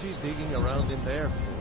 she digging around in there for?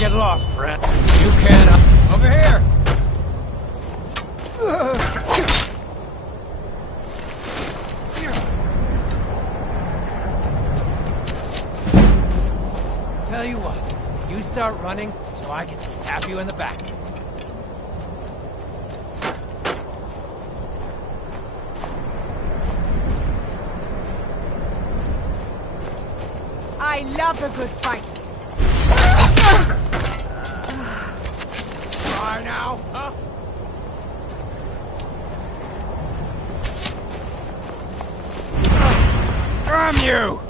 Get lost, friend. You can, over here! Tell you what, you start running so I can stab you in the back. I love a good fight. Try now, huh? Damn you!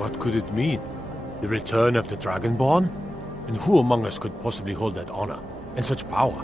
What could it mean? The return of the Dragonborn? And who among us could possibly hold that honor and such power?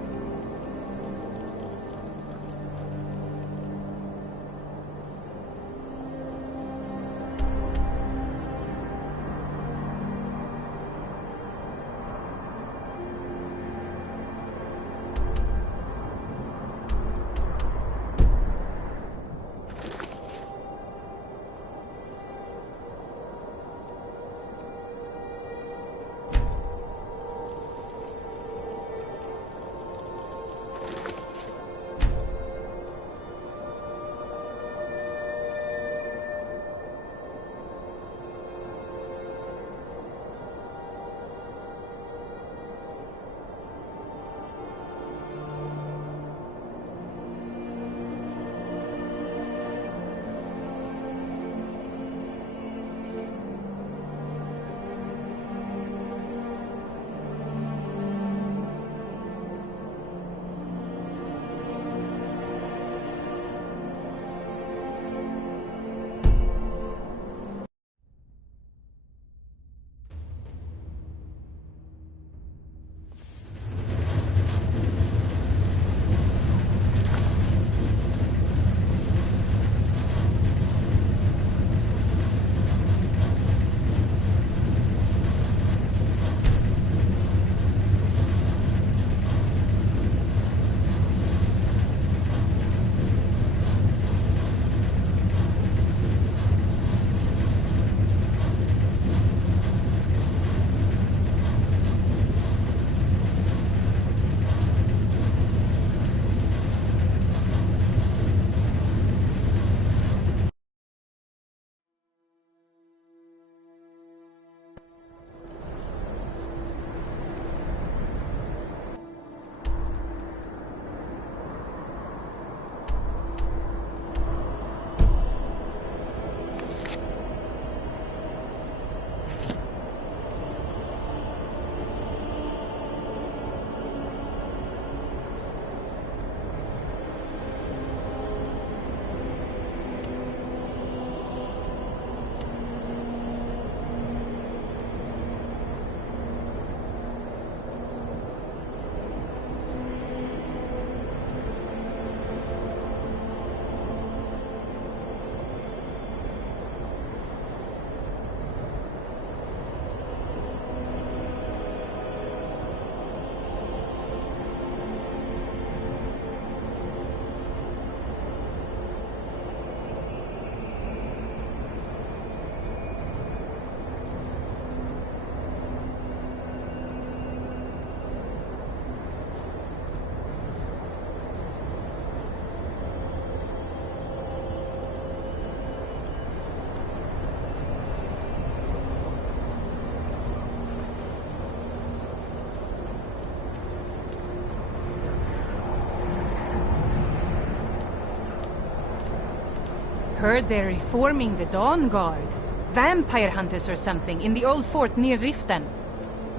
Heard they're reforming the Dawn Guard. Vampire hunters or something in the old fort near Riften.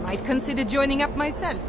Might consider joining up myself.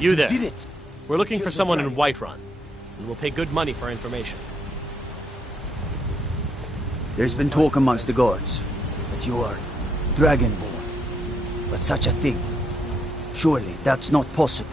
You there. We're looking for someone in Whiterun. We will pay good money for information. There's been talk amongst the guards that you are Dragonborn. But such a thing, surely that's not possible.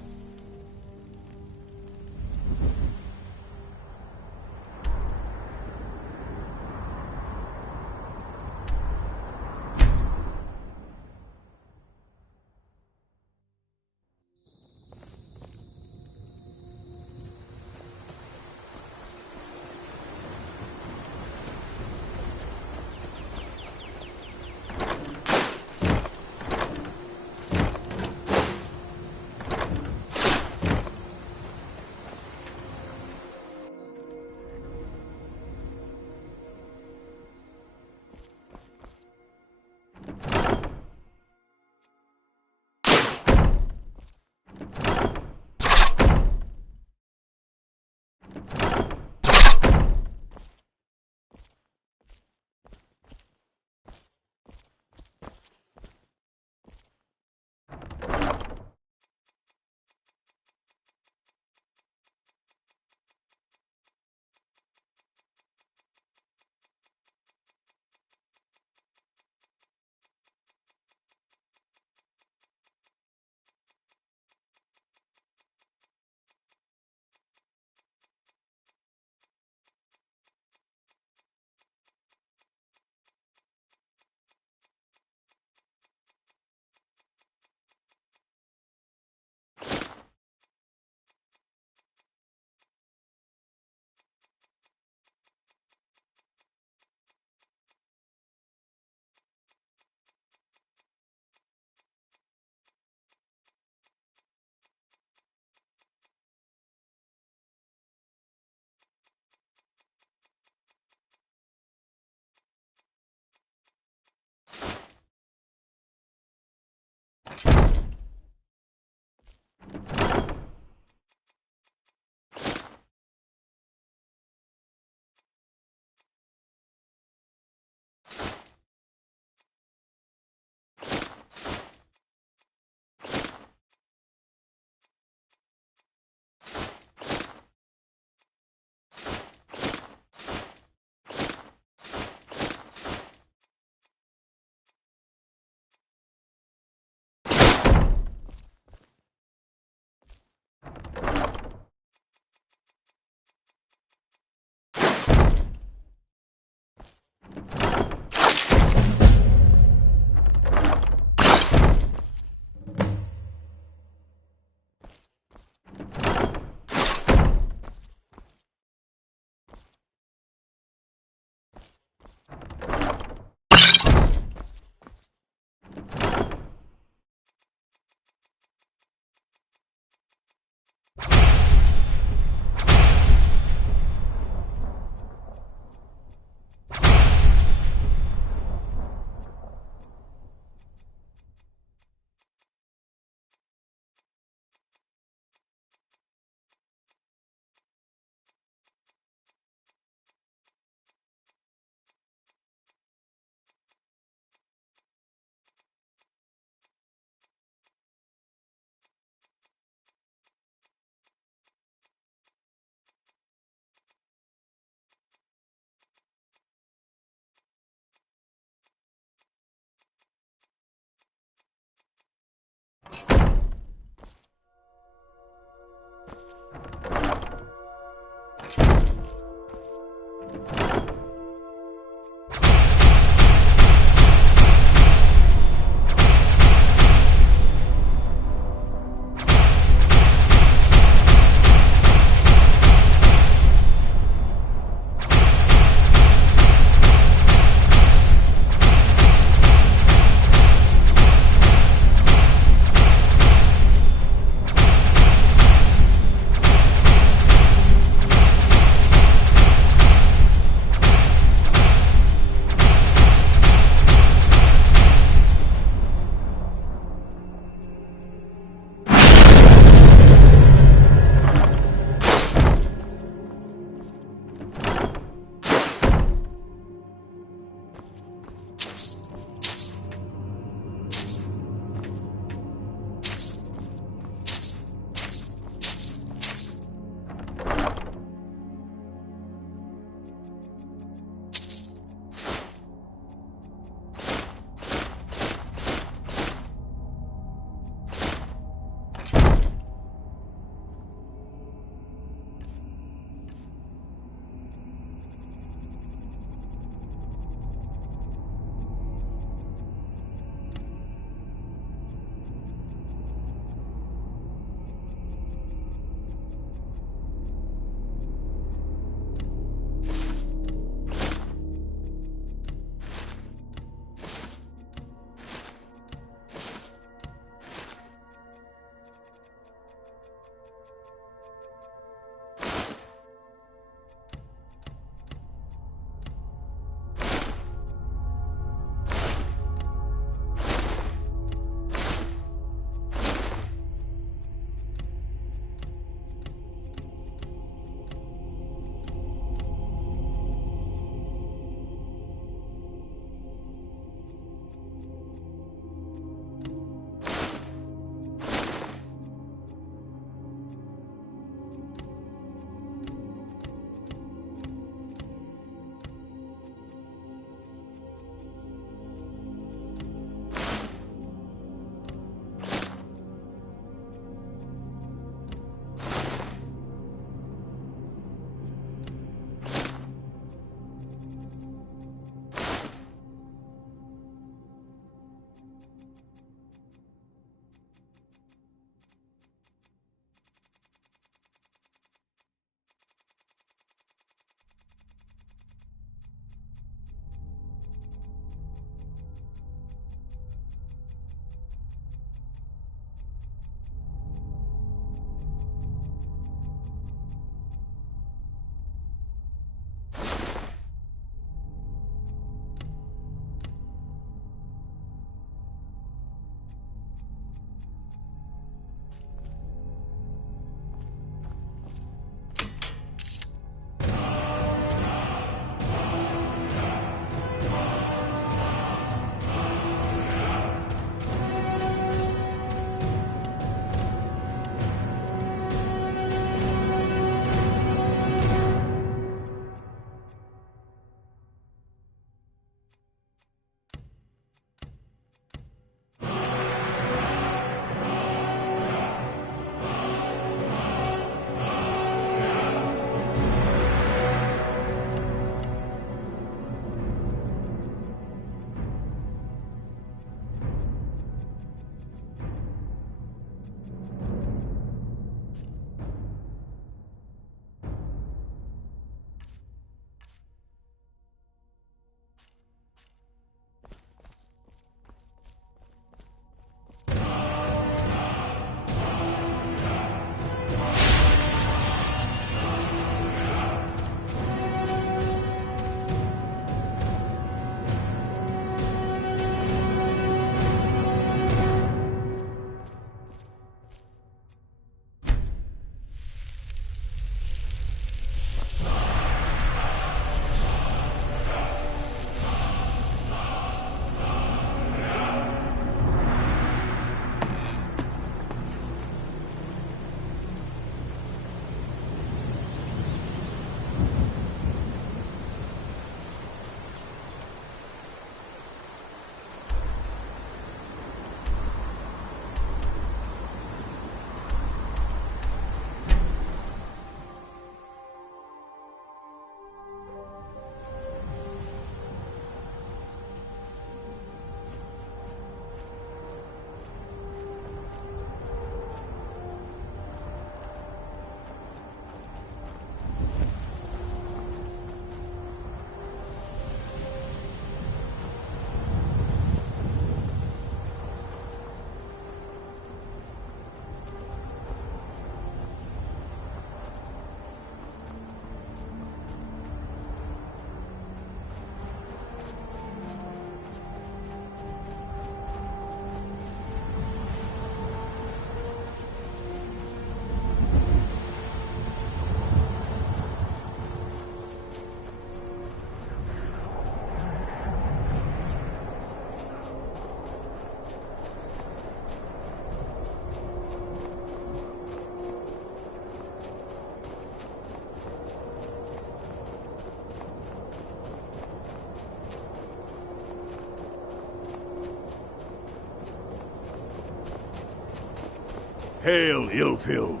Hail, Illfield.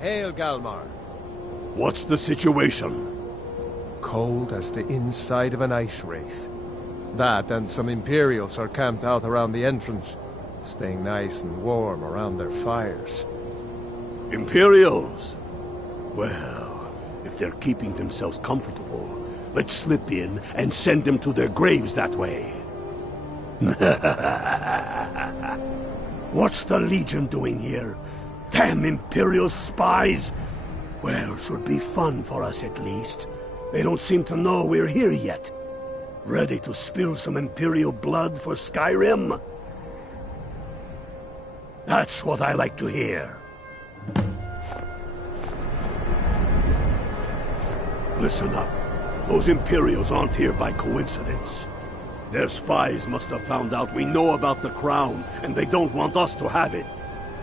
Hail, Galmar. What's the situation? Cold as the inside of an ice wraith. That and some Imperials are camped out around the entrance, staying nice and warm around their fires. Imperials? Well, if they're keeping themselves comfortable, let's slip in and send them to their graves that way. What's the Legion doing here? Damn Imperial spies! Well, should be fun for us at least. They don't seem to know we're here yet. Ready to spill some Imperial blood for Skyrim? That's what I like to hear. Listen up. Those Imperials aren't here by coincidence. Their spies must have found out we know about the crown, and they don't want us to have it.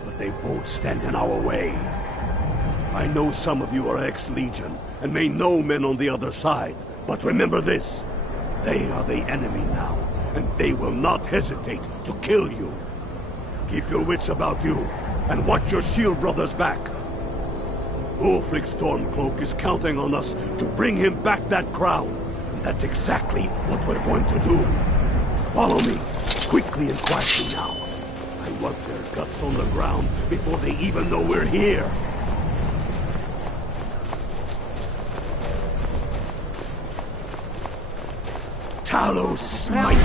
But they won't stand in our way. I know some of you are ex-Legion, and may know men on the other side. But remember this. They are the enemy now, and they will not hesitate to kill you. Keep your wits about you, and watch your shield brothers back. Ulfric Stormcloak is counting on us to bring him back that crown. And that's exactly what we're going to do. Follow me, quickly and quietly now. I want their guts on the ground before they even know we're here. Talos smite you!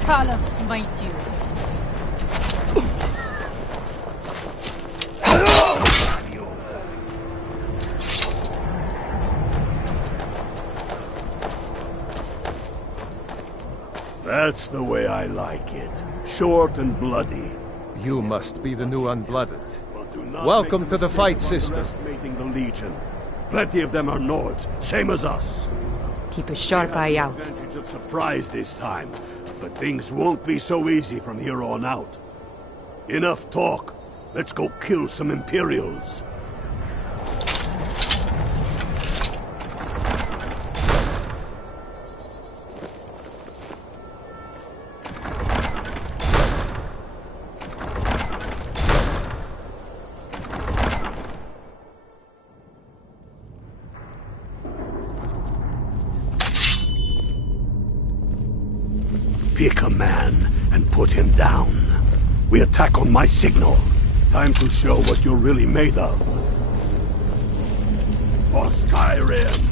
Talos smite you. That's the way I like it. Short and bloody. You must be the new Unblooded. But do not Welcome make to the mistake fight, of sister. underestimating the Legion. Plenty of them are Nords, same as us. Keep a sharp eye out. Advantage of surprise this time, but things won't be so easy from here on out. Enough talk. Let's go kill some Imperials. Pick a man and put him down. We attack on my signal. Time to show what you're really made of. For Skyrim!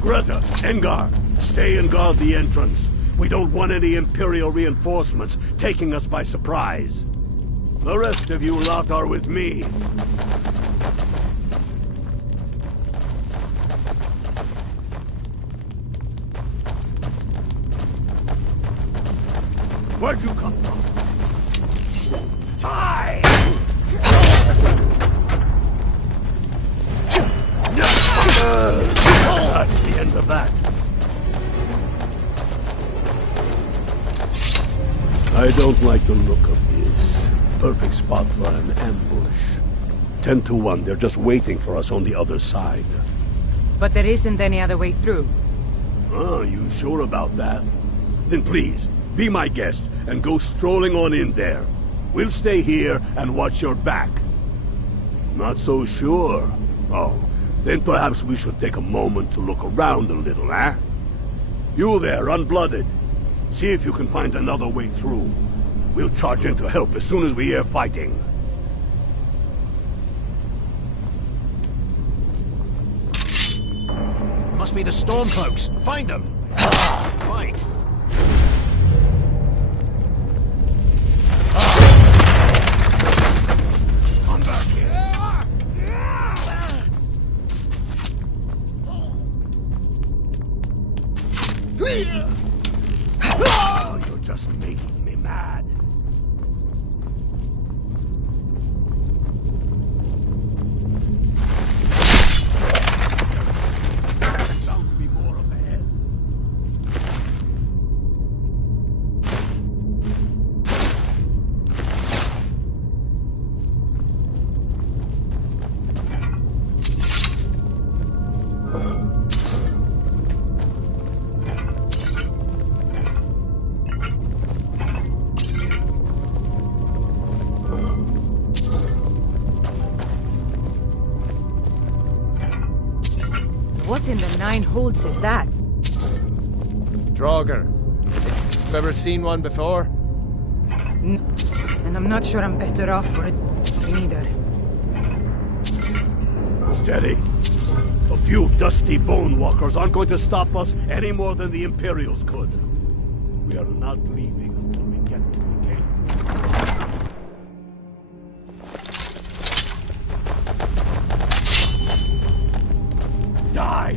Greta, Engar, stay and guard the entrance. We don't want any Imperial reinforcements taking us by surprise. The rest of you lot are with me. Where'd you come from? Die! That's the end of that. I don't like the look of this. Perfect spot for an ambush. 10 to 1, they're just waiting for us on the other side. But there isn't any other way through. Oh, you sure about that? Then please, be my guest and go strolling on in there. We'll stay here and watch your back. Not so sure. Oh, then perhaps we should take a moment to look around a little, eh? You there, Unblooded. See if you can find another way through. We'll charge in to help as soon as we hear fighting. Must be the Stormcloaks. Find them. Fight. Oh, you're just making me mad. Bound to be more up ahead. What in the nine holes is that? Draugr. You've ever seen one before? No. And I'm not sure I'm better off for it either. Steady. A few dusty bone walkers aren't going to stop us any more than the Imperials could. We are not leaving until we get to the gate. Die!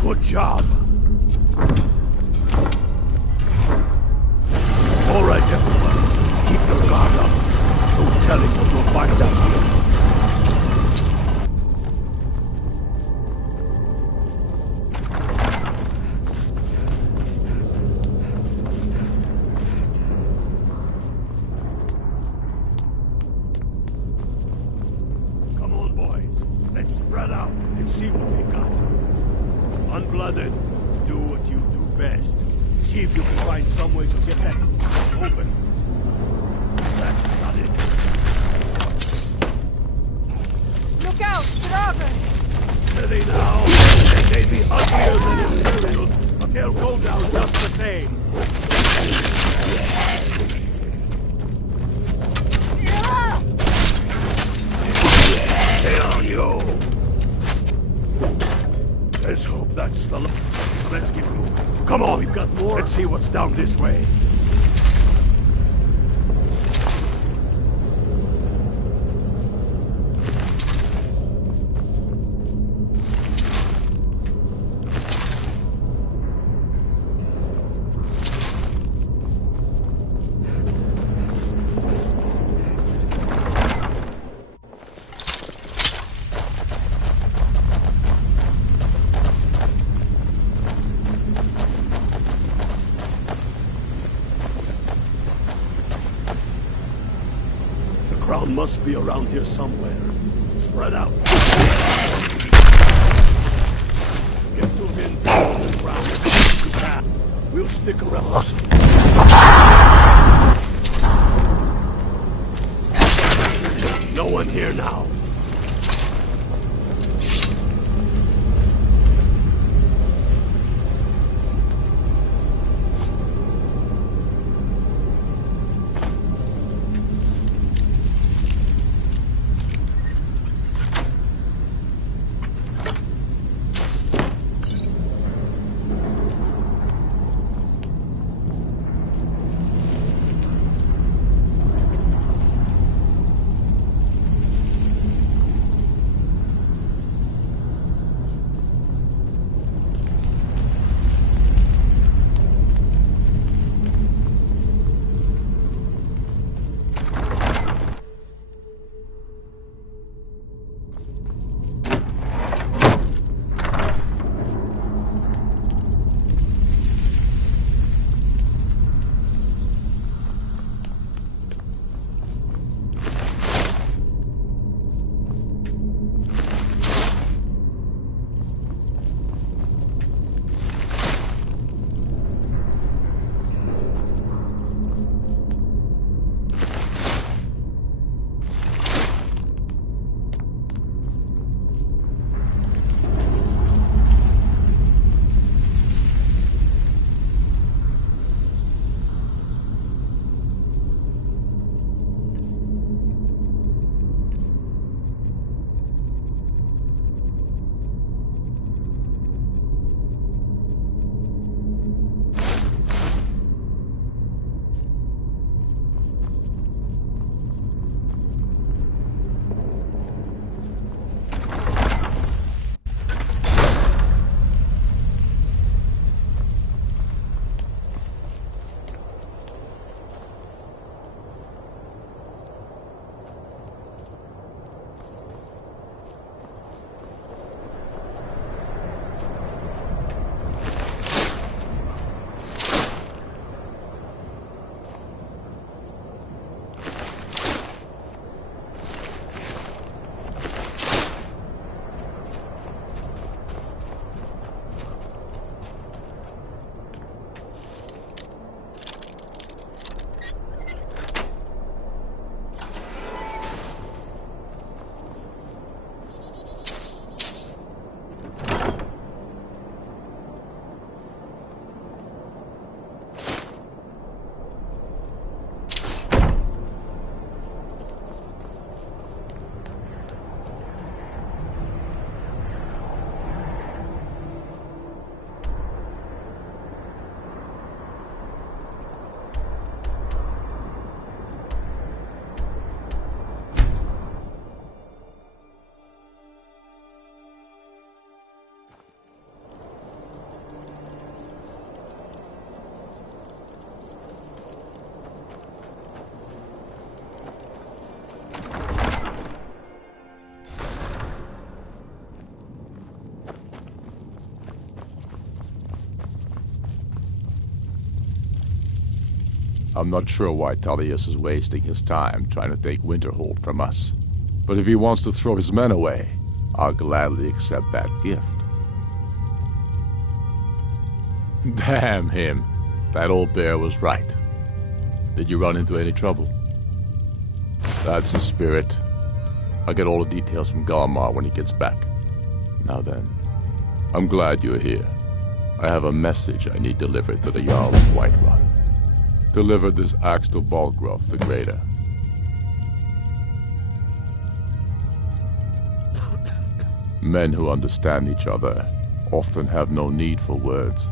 Good job. All right, everyone. Keep your guard up. No telling what you'll find out here. Come on, boys. Let's spread out and see what we got. Unblooded, do what you do best. See if you can find some way to get that open. That's not it. Look out, Draugr! Steady now. They may be uglier than Imperials, but they'll go down just the same. Stay on you. Let's hope that's the Let's keep moving. Come on, we've got more. Let's see what's down this way. Crown must be around here somewhere. Spread out. Get to him on the ground. We'll stick around. No one here now. I'm not sure why Tullius is wasting his time trying to take Winterhold from us. But if he wants to throw his men away, I'll gladly accept that gift. Damn him. That old bear was right. Did you run into any trouble? That's his spirit. I'll get all the details from Galmar when he gets back. Now then, I'm glad you're here. I have a message I need delivered to the Jarl of Whiterun. Deliver this axe to Balgruuf the Greater. Men who understand each other often have no need for words.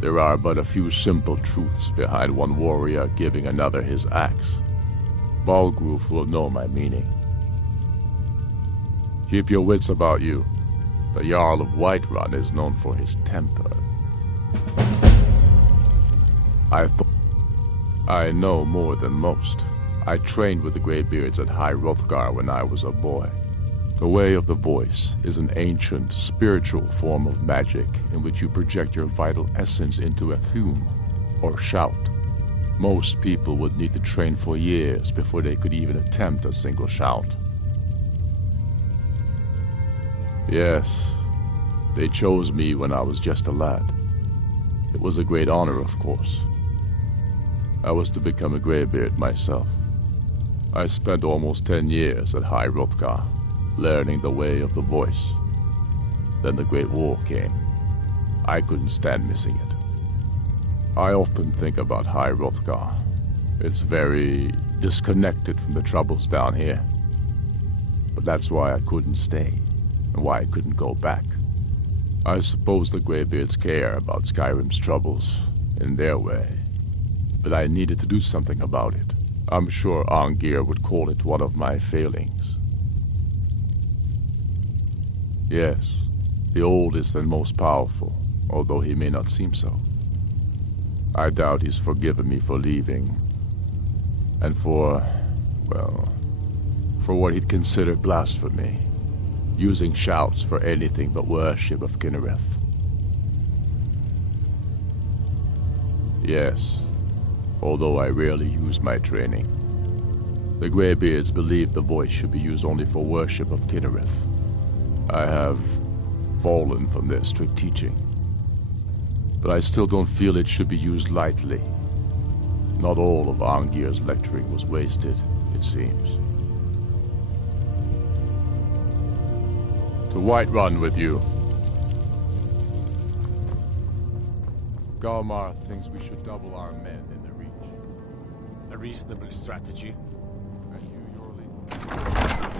There are but a few simple truths behind one warrior giving another his axe. Balgruuf will know my meaning. Keep your wits about you. The Jarl of Whiterun is known for his temper. I know more than most. I trained with the Greybeards at High Hrothgar when I was a boy. The Way of the Voice is an ancient, spiritual form of magic in which you project your vital essence into a thume, or shout. Most people would need to train for years before they could even attempt a single shout. Yes, they chose me when I was just a lad. It was a great honor, of course. I was to become a Greybeard myself. I spent almost 10 years at High Hrothgar, learning the Way of the Voice. Then the Great War came. I couldn't stand missing it. I often think about High Hrothgar. It's very disconnected from the troubles down here. But that's why I couldn't stay, and why I couldn't go back. I suppose the Greybeards care about Skyrim's troubles, in their way. But I needed to do something about it. I'm sure Arngir would call it one of my failings. Yes, the oldest and most powerful, although he may not seem so. I doubt he's forgiven me for leaving. And for what he'd consider blasphemy. Using shouts for anything but worship of Kinnereth. Yes, although I rarely use my training. The Greybeards believe the voice should be used only for worship of Kinnereth. I have fallen from their strict teaching. But I still don't feel it should be used lightly. Not all of Arngir's lecturing was wasted, it seems. To Whiterun with you. Galmar thinks we should double our men in the Reach. A reasonable strategy. And you, your leader.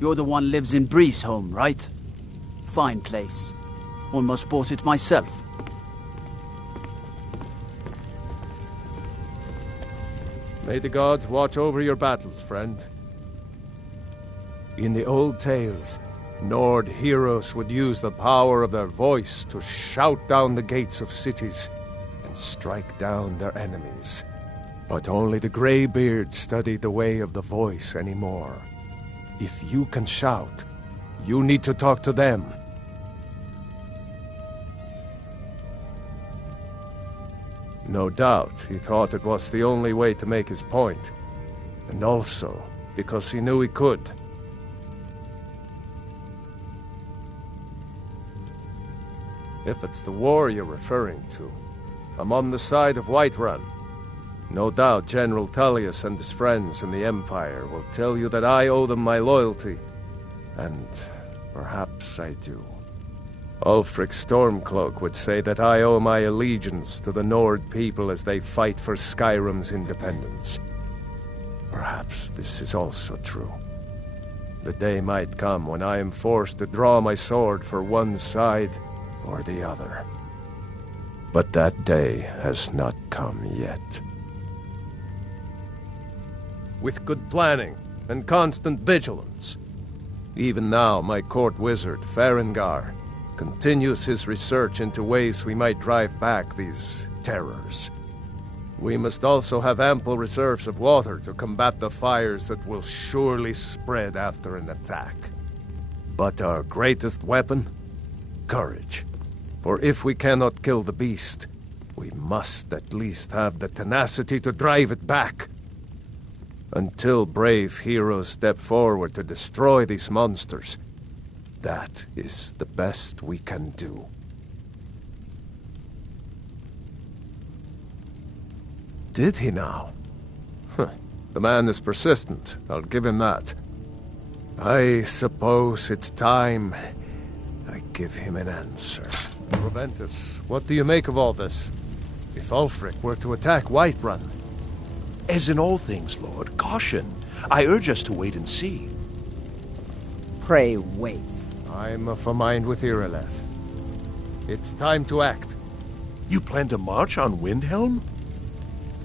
You're the one lives in Breeze home, right? Fine place. Almost bought it myself. May the gods watch over your battles, friend. In the old tales, Nord heroes would use the power of their voice to shout down the gates of cities and strike down their enemies. But only the Greybeards study the way of the voice anymore. If you can shout, you need to talk to them. No doubt he thought it was the only way to make his point. And also because he knew he could. If it's the war you're referring to, I'm on the side of Whiterun. No doubt General Tullius and his friends in the Empire will tell you that I owe them my loyalty. And perhaps I do. Ulfric Stormcloak would say that I owe my allegiance to the Nord people as they fight for Skyrim's independence. Perhaps this is also true. The day might come when I am forced to draw my sword for one side or the other. But that day has not come yet. With good planning and constant vigilance. Even now, my court wizard, Farengar, continues his research into ways we might drive back these terrors. We must also have ample reserves of water to combat the fires that will surely spread after an attack. But our greatest weapon? Courage. For if we cannot kill the beast, we must at least have the tenacity to drive it back. Until brave heroes step forward to destroy these monsters, that is the best we can do. Did he now? The man is persistent, I'll give him that. I suppose it's time I give him an answer. Proventus, what do you make of all this? If Ulfric were to attack Whiterun? As in all things, Lord, caution. I urge us to wait and see. Pray wait. I'm of a mind with Irileth. It's time to act. You plan to march on Windhelm?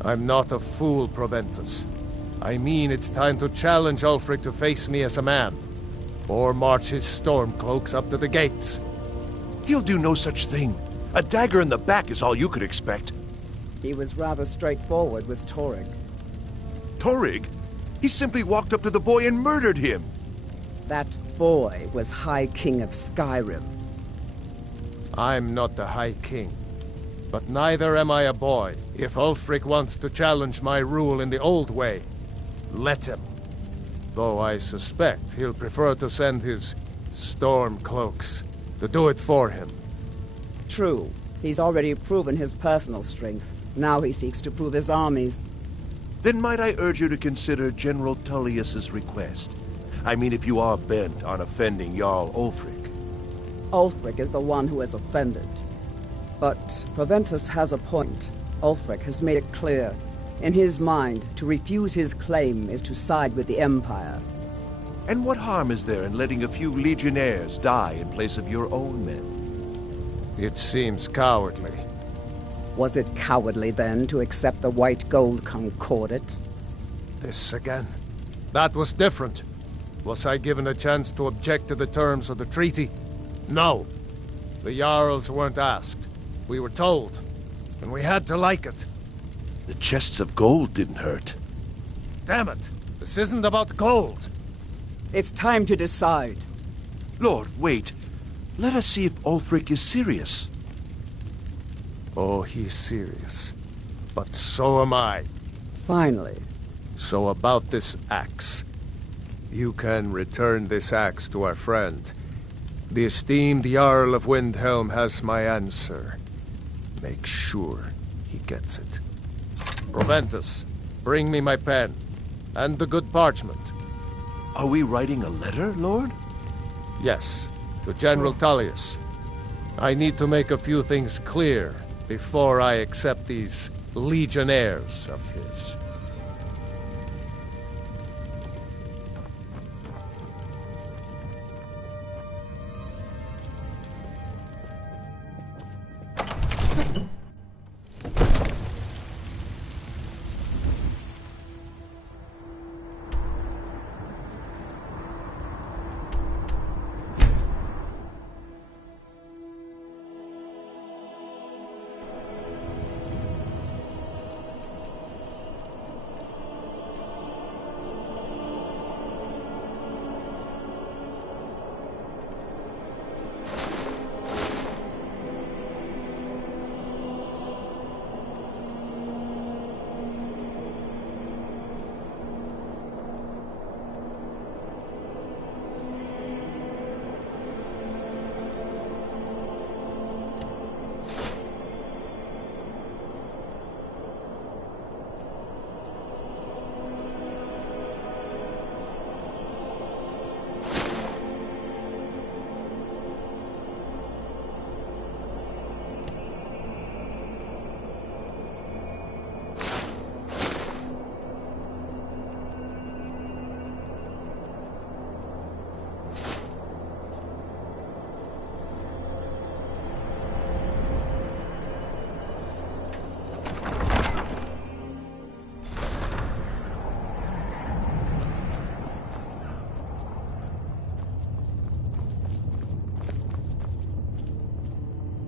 I'm not a fool, Proventus. I mean it's time to challenge Ulfric to face me as a man. Or march his Stormcloaks up to the gates. He'll do no such thing. A dagger in the back is all you could expect. He was rather straightforward with Torrig. Torrig? He simply walked up to the boy and murdered him. That boy was High King of Skyrim. I'm not the High King. But neither am I a boy. If Ulfric wants to challenge my rule in the old way, let him. Though I suspect he'll prefer to send his Stormcloaks to do it for him. True. He's already proven his personal strength. Now he seeks to prove his armies. Then might I urge you to consider General Tullius's request? I mean, if you are bent on offending Jarl Ulfric. Ulfric is the one who has offended. But Proventus has a point. Ulfric has made it clear. In his mind, to refuse his claim is to side with the Empire. And what harm is there in letting a few legionnaires die in place of your own men? It seems cowardly. Was it cowardly, then, to accept the White Gold Concordat? This again. That was different. Was I given a chance to object to the terms of the treaty? No. The Jarls weren't asked. We were told, and we had to like it. The chests of gold didn't hurt. Damn it! This isn't about gold! It's time to decide. Lord, wait. Let us see if Ulfric is serious. Oh, he's serious. But so am I. Finally. So about this axe. You can return this axe to our friend. The esteemed Jarl of Windhelm has my answer. Make sure he gets it. Proventus, bring me my pen. And the good parchment. Are we writing a letter, Lord? Yes, to General Tullius. I need to make a few things clear before I accept these legionnaires of his.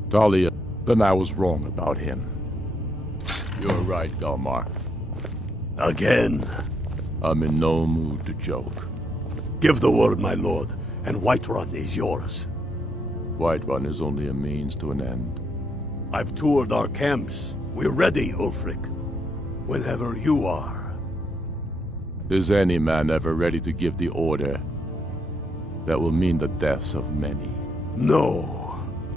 Talia, then I was wrong about him. You're right, Galmar. Again. I'm in no mood to joke. Give the word, my lord, and Whiterun is yours. Whiterun is only a means to an end. I've toured our camps. We're ready, Ulfric. Whenever you are. Is any man ever ready to give the order that will mean the deaths of many? No,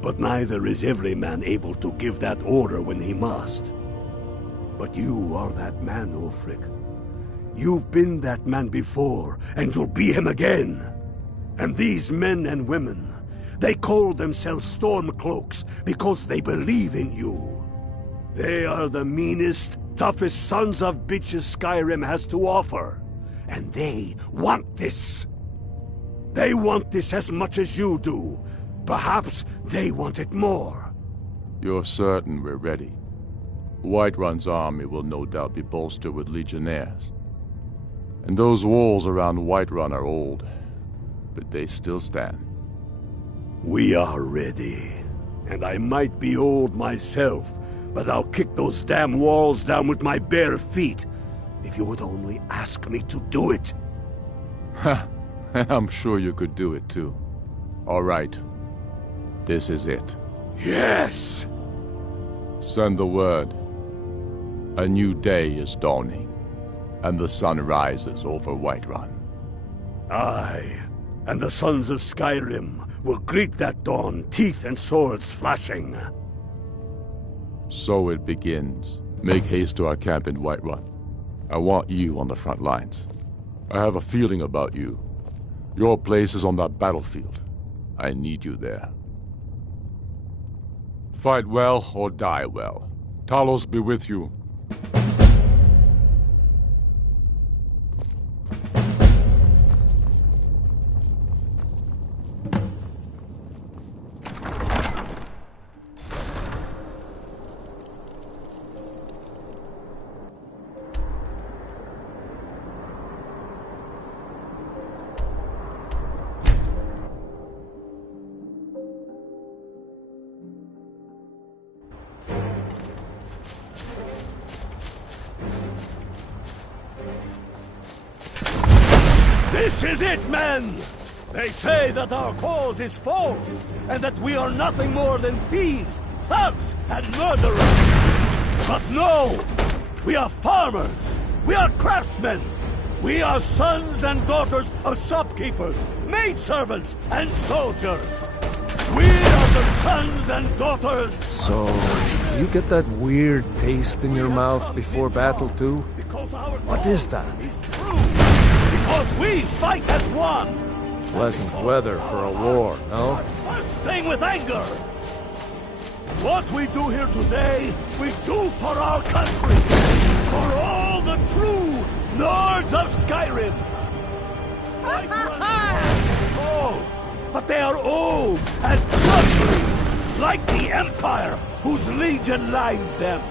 but neither is every man able to give that order when he must. But you are that man, Ulfric. You've been that man before, and you'll be him again. And these men and women, they call themselves Stormcloaks because they believe in you. They are the meanest, toughest sons of bitches Skyrim has to offer. And they want this. They want this as much as you do. Perhaps they want it more. You're certain we're ready? Whiterun's army will no doubt be bolstered with legionnaires. And those walls around Whiterun are old, but they still stand. We are ready. And I might be old myself, but I'll kick those damn walls down with my bare feet, if you would only ask me to do it. Ha! I'm sure you could do it too. All right. This is it. Yes! Send the word. A new day is dawning, and the sun rises over Whiterun. Aye, and the sons of Skyrim will greet that dawn, teeth and swords flashing. So it begins. Make haste to our camp in Whiterun. I want you on the front lines. I have a feeling about you. Your place is on that battlefield. I need you there. Fight well or die well. Talos be with you. This is it, men! They say that our cause is false, and that we are nothing more than thieves, thugs, and murderers. But no! We are farmers! We are craftsmen! We are sons and daughters of shopkeepers, maidservants, and soldiers! We are the sons and daughters... So, do you get that weird taste in your mouth before battle too? What is that? Because we fight as one! Pleasant weather for a war, no? Bursting with anger! What we do here today, we do for our country! For all the true Lords of Skyrim! Oh, but they are old and clumsy, like the Empire, whose legion lines them.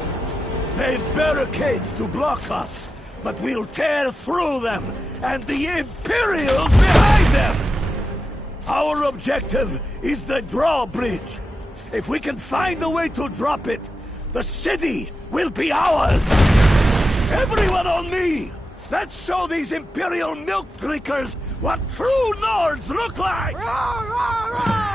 They've barricades to block us, but we'll tear through them, and the Imperials behind them! Our objective is the drawbridge. If we can find a way to drop it, the city will be ours! Everyone on me! Let's show these Imperial milk drinkers what true Nords look like! Roar, roar, roar!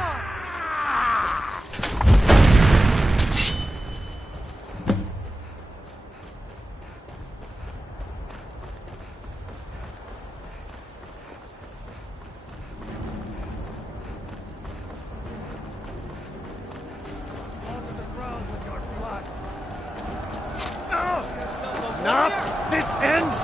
Enough! This ends...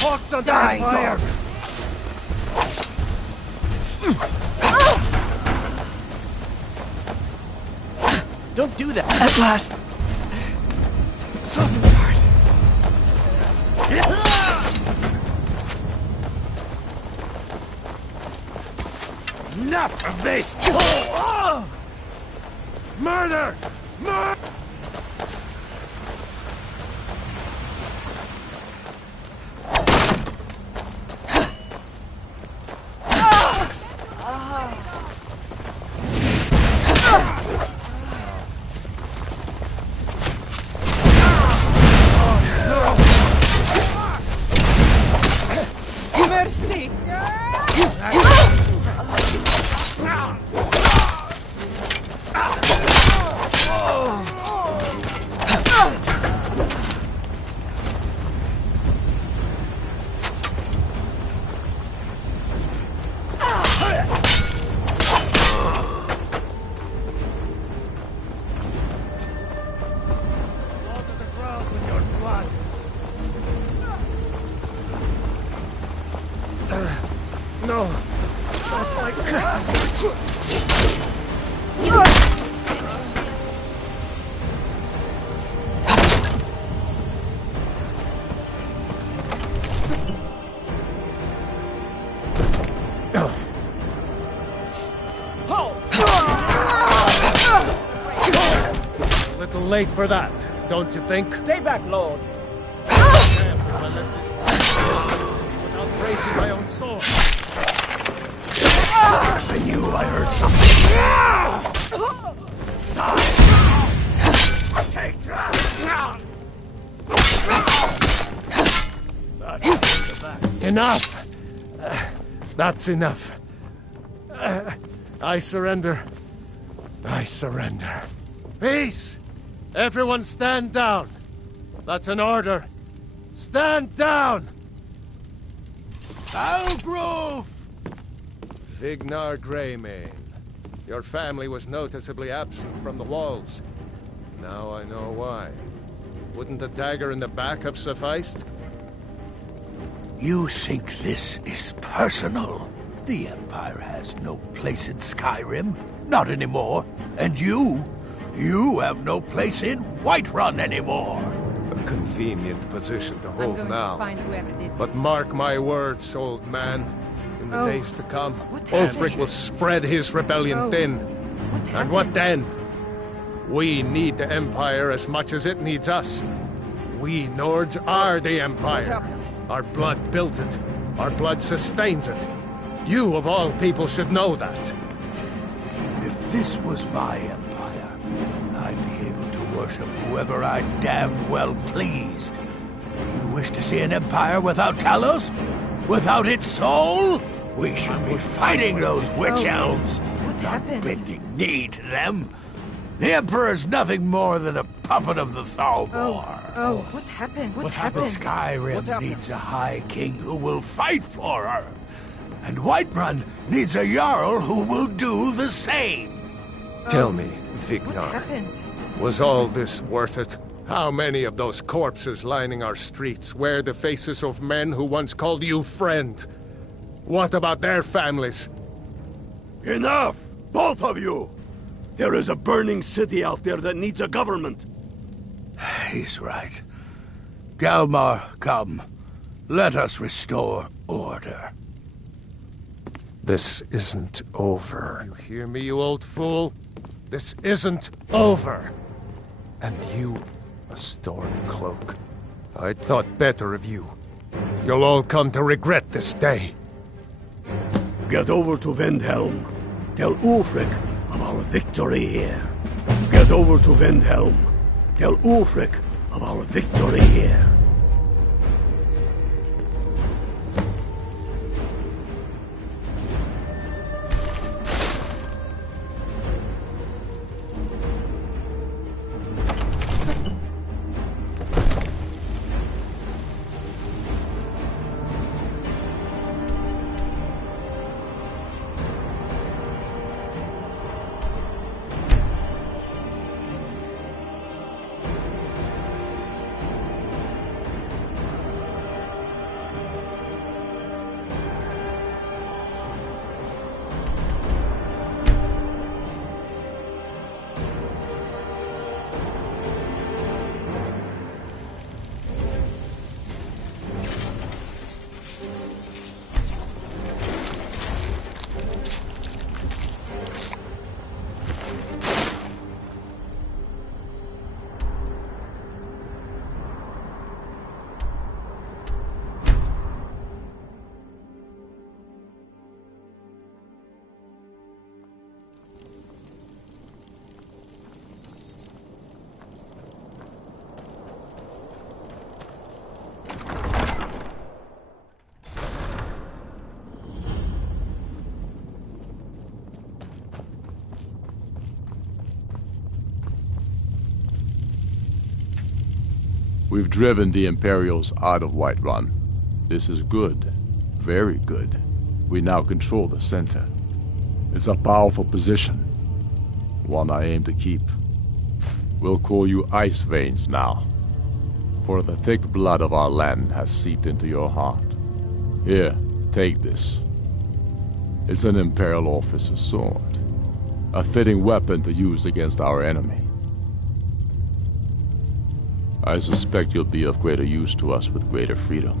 Hawks under fire! Don't do that. At last. Soften heart. Enough of this! Murder! Murder! Mercy! No! Not like this! Little late for that, don't you think? Stay back, Lord. Damn, if I let this without bracing my own sword. I knew I heard something. Die. Take that. Enough! That's enough. I surrender. I surrender. Peace! Everyone stand down. That's an order. Stand down! Algrove! Vignar Greymane. Your family was noticeably absent from the walls. Now I know why. Wouldn't a dagger in the back have sufficed? You think this is personal? The Empire has no place in Skyrim. Not anymore. And you have no place in Whiterun anymore. A convenient position to hold I'm going now. to find whoever did But this. mark my words, old man. In the Oh, days to come, what happened? Ulfric will spread his rebellion Oh, thin. what And happened? what then? We need the Empire as much as it needs us. We Nords are the Empire. Our blood built it. Our blood sustains it. You, of all people, should know that. If this was my empire, I'd be able to worship whoever I damn well pleased. You wish to see an empire without Talos? Without its soul? We should be fighting those witch elves. What happened? Bending knee to them. The Emperor's nothing more than a puppet of the Thalmor. What happened? What happened? Skyrim needs a High King who will fight for her. And Whiterun needs a Jarl who will do the same. Tell me, What Vignar, happened? was all this worth it? How many of those corpses lining our streets wear the faces of men who once called you friend? What about their families? Enough! Both of you! There is a burning city out there that needs a government. He's right. Galmar, come. Let us restore order. This isn't over. You hear me, you old fool? This isn't over. And you, a Stormcloak. I thought better of you. You'll all come to regret this day. Get over to Windhelm. Tell Ulfric of our victory here. Get over to Windhelm. Tell Ulfric of our victory here. We've driven the Imperials out of Whiterun. This is good. Very good. We now control the center. It's a powerful position. One I aim to keep. We'll call you Ice Veins now. For the thick blood of our land has seeped into your heart. Here, take this. It's an Imperial officer's sword. A fitting weapon to use against our enemy. I suspect you'll be of greater use to us with greater freedom.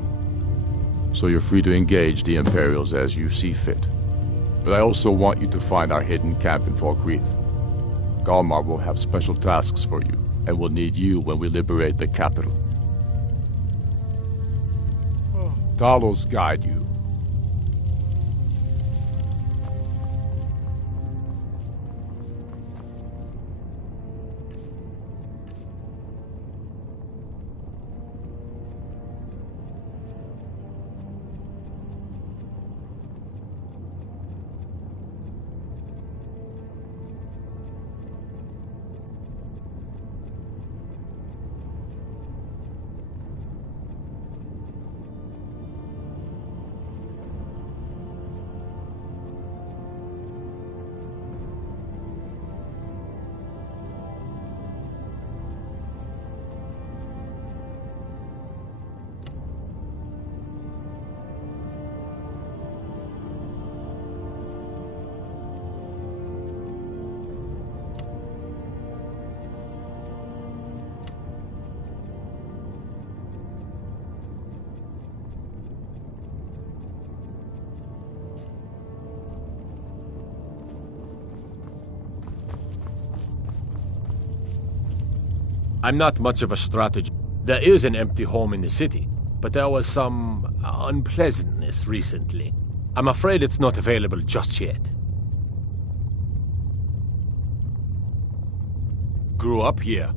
So you're free to engage the Imperials as you see fit. But I also want you to find our hidden camp in Falkreath. Galmar will have special tasks for you, and will need you when we liberate the capital. Talos guide you. I'm not much of a strategist. There is an empty home in the city, but there was some unpleasantness recently. I'm afraid it's not available just yet. Grew up here,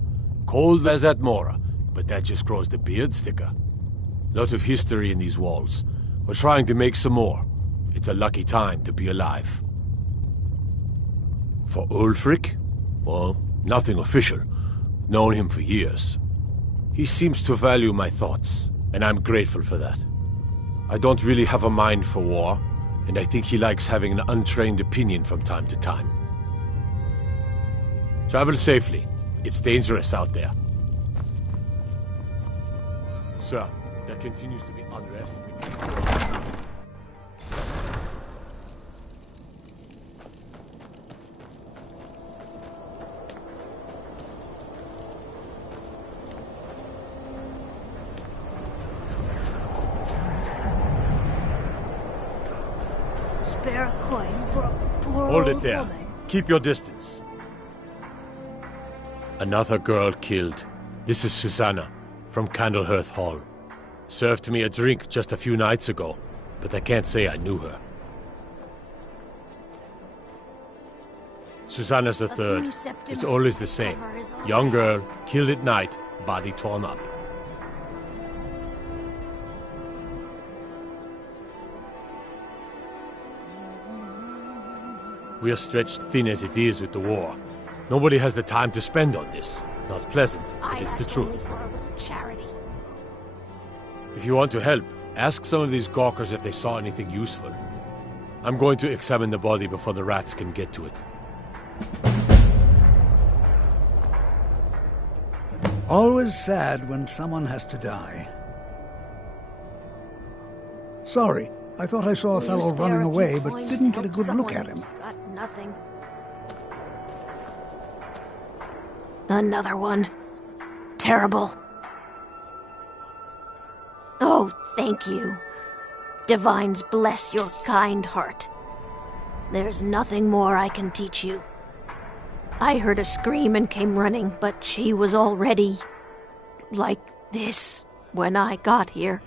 cold as at Mora, but that just grows the beard thicker. Lot of history in these walls. We're trying to make some more. It's a lucky time to be alive. For Ulfric? Well, nothing official. Known him for years. He seems to value my thoughts, and I'm grateful for that. I don't really have a mind for war, and I think he likes having an untrained opinion from time to time. Travel safely. It's dangerous out there. Sir, there continues to be unrest. Spare a coin for a poor Hold old it there. woman. Keep your distance. Another girl killed. This is Susanna, from Candlehearth Hall. Served me a drink just a few nights ago, but I can't say I knew her. Susanna's the third. It's always the same. Young girl, killed at night, body torn up. We are stretched thin as it is with the war. Nobody has the time to spend on this. Not pleasant, but it's the truth. Charity. If you want to help, ask some of these gawkers if they saw anything useful. I'm going to examine the body before the rats can get to it. Always sad when someone has to die. Sorry, I thought I saw a fellow running away, but didn't get a good look at him. Got nothing. Another one. Terrible. Oh, thank you. Divines bless your kind heart. There's nothing more I can teach you. I heard a scream and came running, but she was already like this when I got here.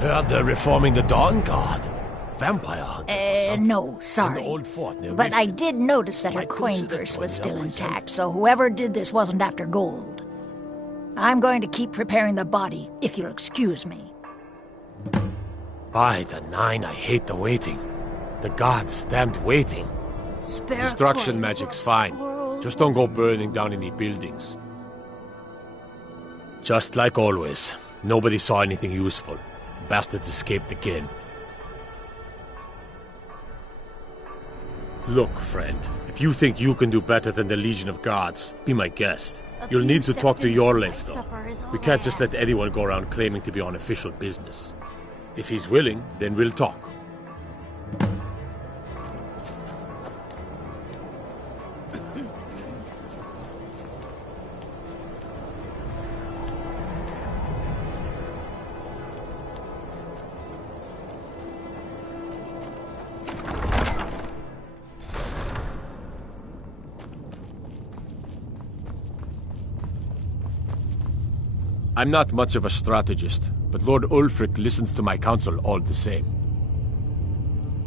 Heard they're reforming the Dawn Guard. Vampire hunters or something. No, sorry. In the old fort near But I Riften. did notice that her Might coin consider purse joining was still up myself. intact, so whoever did this wasn't after gold. I'm going to keep preparing the body, if you'll excuse me. By the nine, I hate the waiting. The gods damned waiting. Spare a Destruction coin magic's for a fine. poor old Just don't go burning down any buildings. Just like always, nobody saw anything useful. Bastards escaped again. Look, friend, if you think you can do better than the Legion of Guards, be my guest. You'll need to talk to Yorleif, though. We can't just let anyone go around claiming to be on official business. If he's willing, then we'll talk. I'm not much of a strategist, but Lord Ulfric listens to my counsel all the same.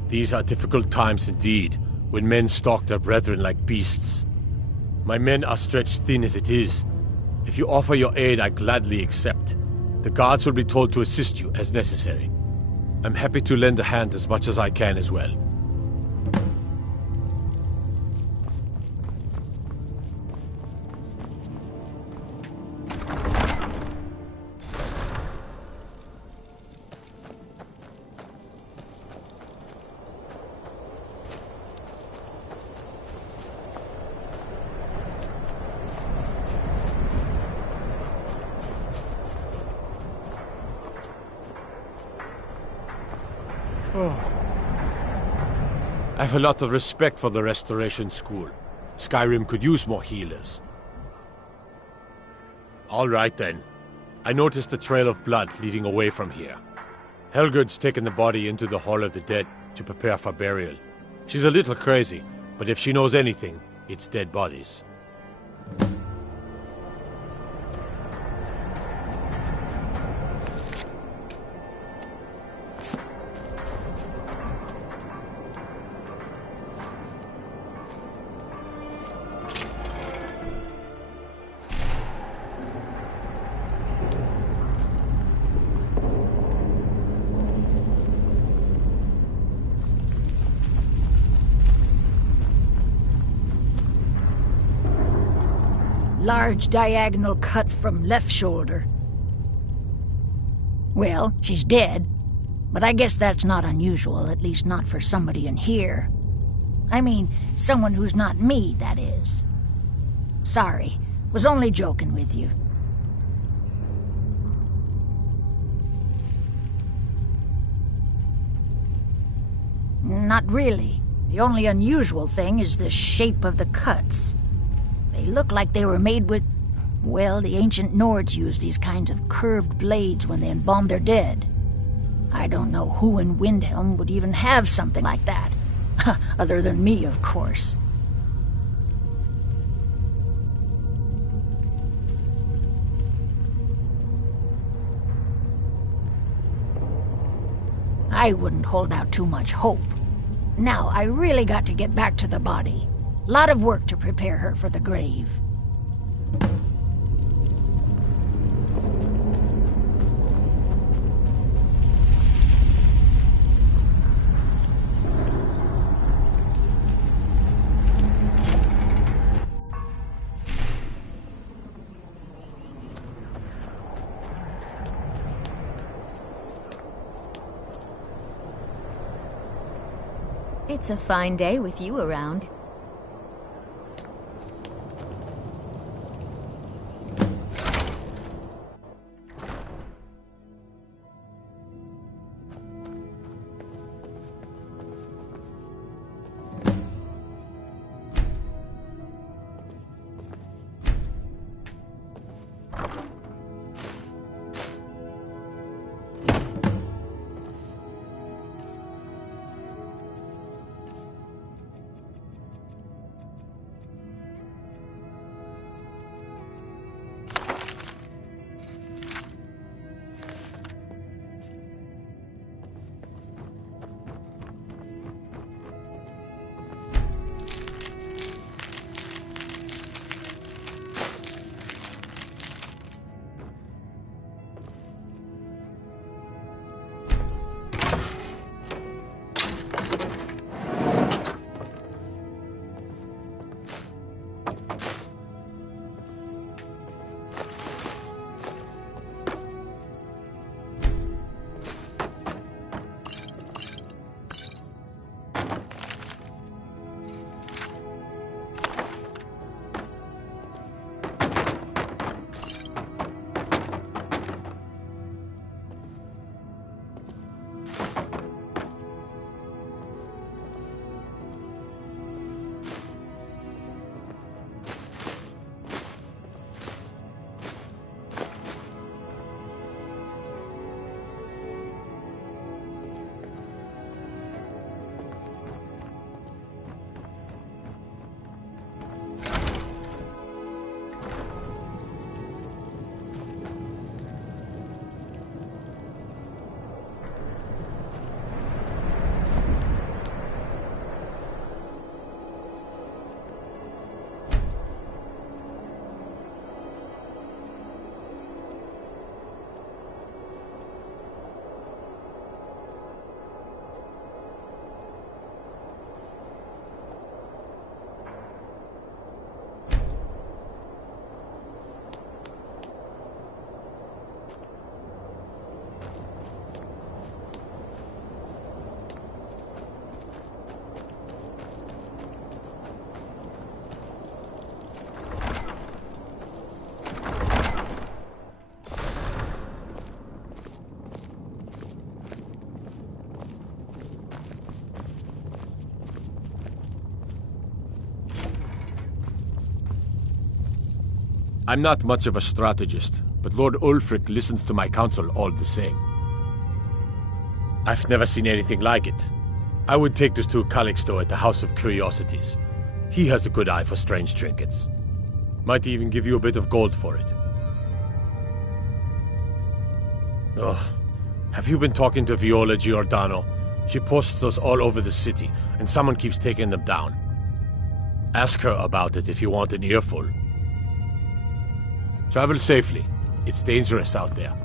These are difficult times indeed, when men stalk their brethren like beasts. My men are stretched thin as it is. If you offer your aid, I gladly accept. The guards will be told to assist you as necessary. I'm happy to lend a hand as much as I can as well. I have a lot of respect for the Restoration School. Skyrim could use more healers. All right then. I noticed a trail of blood leading away from here. Helgerd's taken the body into the Hall of the Dead to prepare for burial. She's a little crazy, but if she knows anything, it's dead bodies. Large diagonal cut from left shoulder. Well, she's dead, but I guess that's not unusual, at least not for somebody in here. I mean, someone who's not me, that is. Sorry, was only joking with you. Not really. The only unusual thing is the shape of the cuts. They look like they were made with... Well, the ancient Nords used these kinds of curved blades when they embalmed their dead. I don't know who in Windhelm would even have something like that. Other than me, of course. I wouldn't hold out too much hope. Now, I really got to get back to the body. Lot of work to prepare her for the grave. It's a fine day with you around. I'm not much of a strategist, but Lord Ulfric listens to my counsel all the same. I've never seen anything like it. I would take this to Calixto at the House of Curiosities. He has a good eye for strange trinkets. Might even give you a bit of gold for it. Oh, have you been talking to Viola Giordano? She posts those all over the city, and someone keeps taking them down. Ask her about it if you want an earful. Travel safely. It's dangerous out there.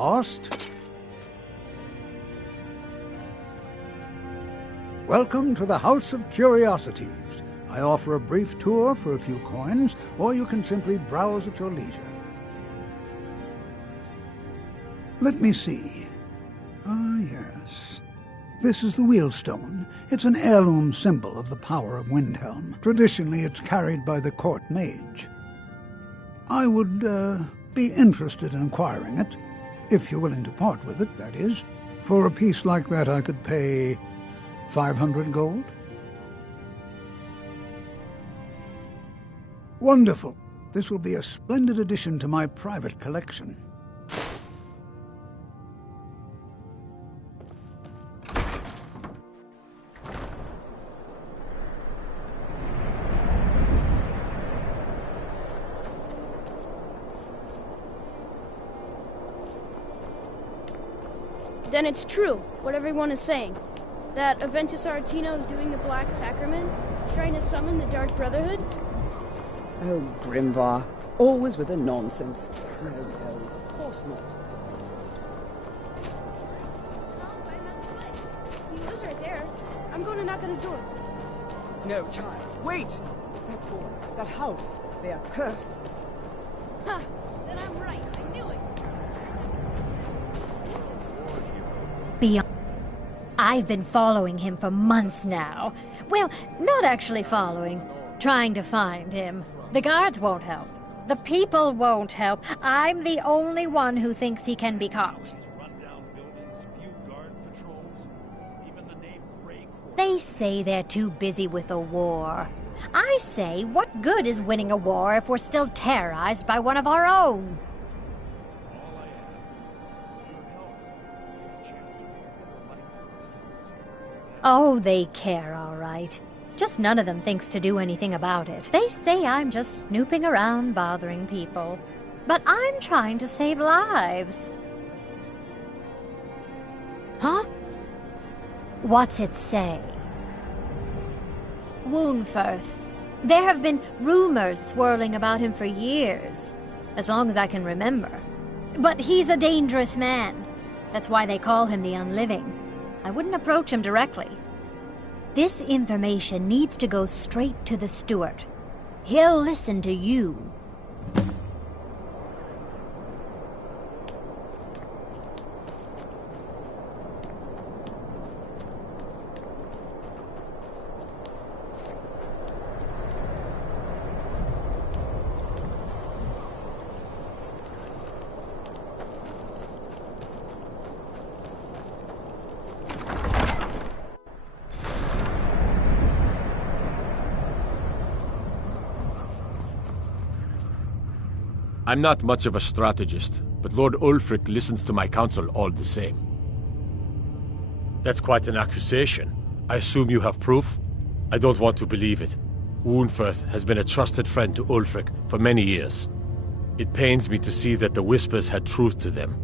lost? Welcome to the House of Curiosities. I offer a brief tour for a few coins, or you can simply browse at your leisure. Let me see. Ah, yes. This is the Wheelstone. It's an heirloom symbol of the power of Windhelm. Traditionally, it's carried by the court mage. I would, be interested in acquiring it, if you're willing to part with it, that is. For a piece like that, I could pay 500 gold. Wonderful. This will be a splendid addition to my private collection. Then it's true, what everyone is saying. That Aventus Aretino is doing the Black Sacrament, trying to summon the Dark Brotherhood? Oh, Grimvar. Always with the nonsense. No, of course not. He lives right there. I'm going to knock on his door. No, child. Wait! That boy, that house, they are cursed. Ha! Then I'm right. I knew it. Beyond. I've been following him for months now. Well, not actually following. Trying to find him. The guards won't help. The people won't help. I'm the only one who thinks he can be caught. They say they're too busy with the war. I say, what good is winning a war if we're still terrorized by one of our own? Oh, they care, all right. Just none of them thinks to do anything about it. They say I'm just snooping around bothering people. But I'm trying to save lives. Huh? What's it say? Woundfirth. There have been rumors swirling about him for years. As long as I can remember. But he's a dangerous man. That's why they call him the Unliving. I wouldn't approach him directly. This information needs to go straight to the steward. He'll listen to you. I'm not much of a strategist, but Lord Ulfric listens to my counsel all the same. That's quite an accusation. I assume you have proof? I don't want to believe it. Woundfirth has been a trusted friend to Ulfric for many years. It pains me to see that the whispers had truth to them.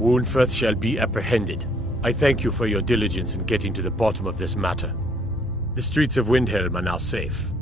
Woundfirth shall be apprehended. I thank you for your diligence in getting to the bottom of this matter. The streets of Windhelm are now safe.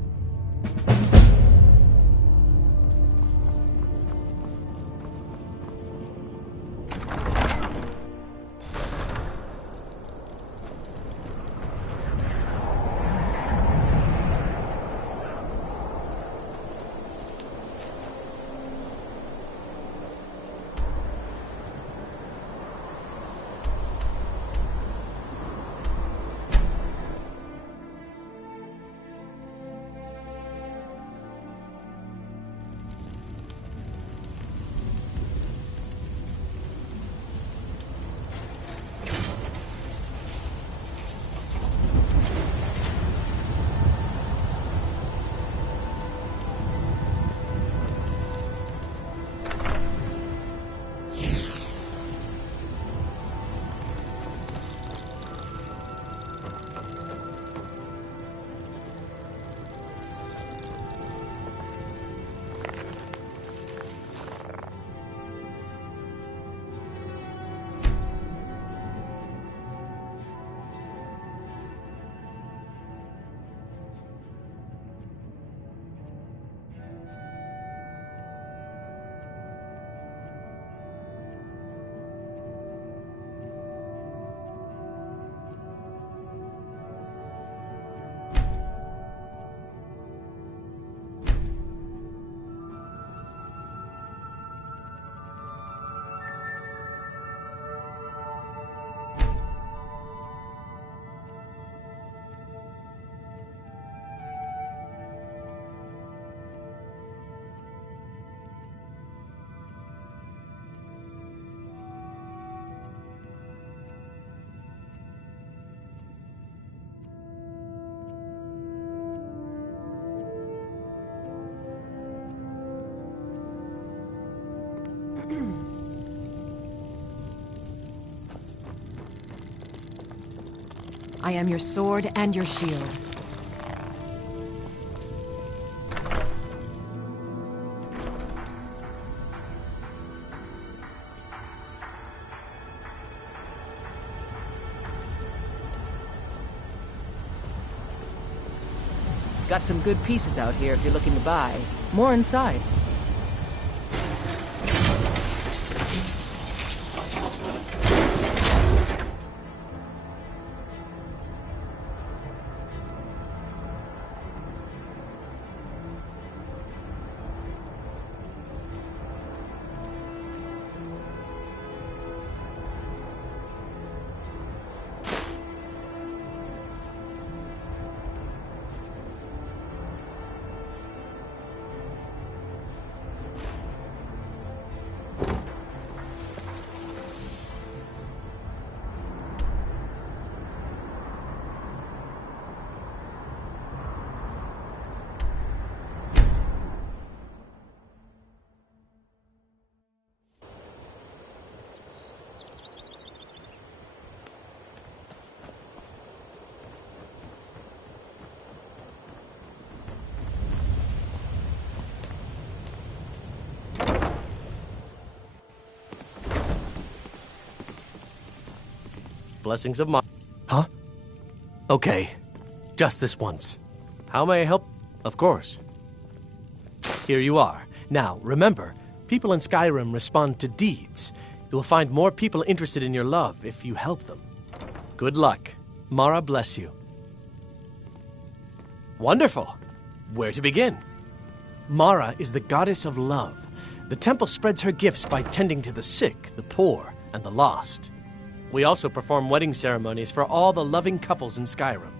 I am your sword and your shield. Got some good pieces out here if you're looking to buy. More inside. Blessings of Huh? Okay. Just this once. How may I help? Of course. Here you are. Now, remember, people in Skyrim respond to deeds. You'll find more people interested in your love if you help them. Good luck. Mara bless you. Wonderful. Where to begin? Mara is the goddess of love. The temple spreads her gifts by tending to the sick, the poor, and the lost. We also perform wedding ceremonies for all the loving couples in Skyrim.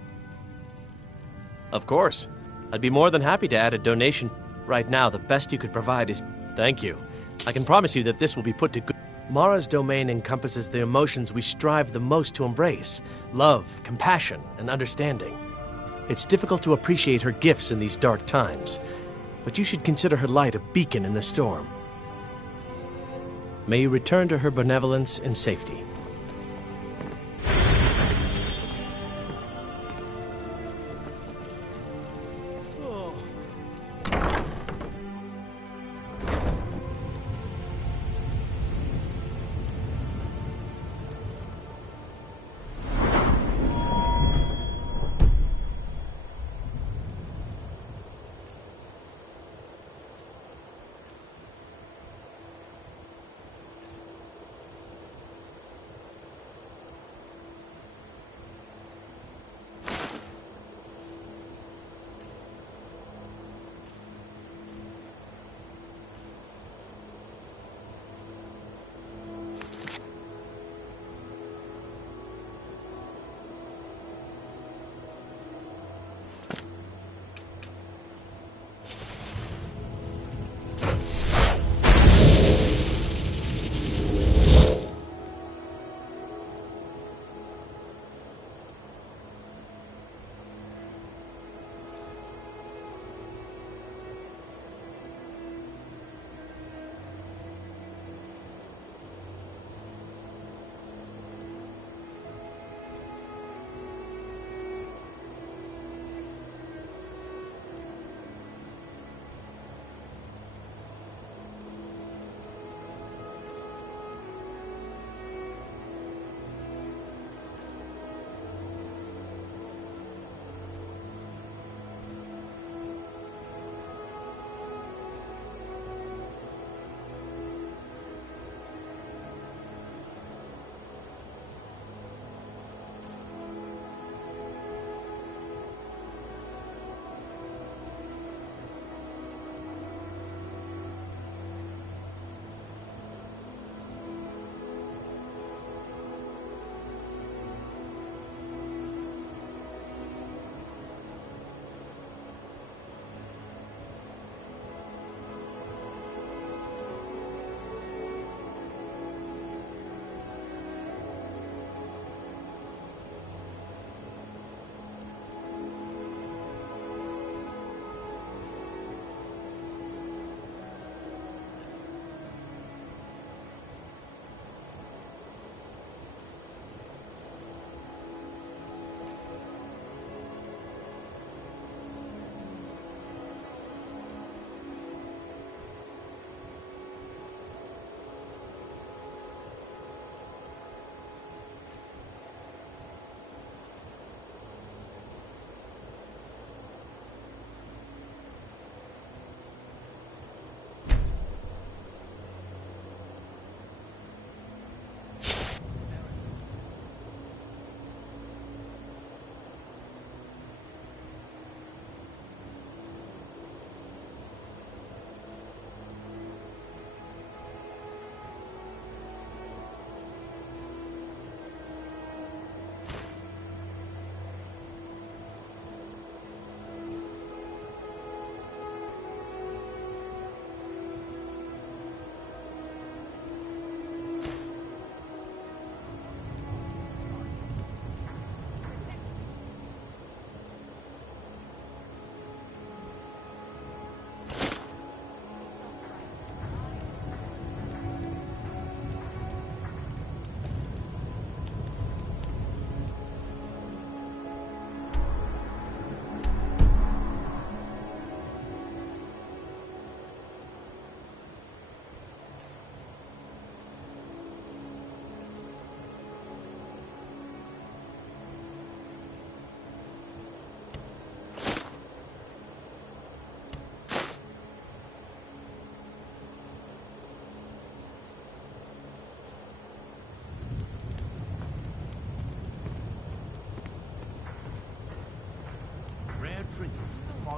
Of course. I'd be more than happy to add a donation. Right now, the best you could provide is... Thank you. I can promise you that this will be put to good... Mara's domain encompasses the emotions we strive the most to embrace. Love, compassion, and understanding. It's difficult to appreciate her gifts in these dark times, but you should consider her light a beacon in the storm. May you return to her benevolence in safety.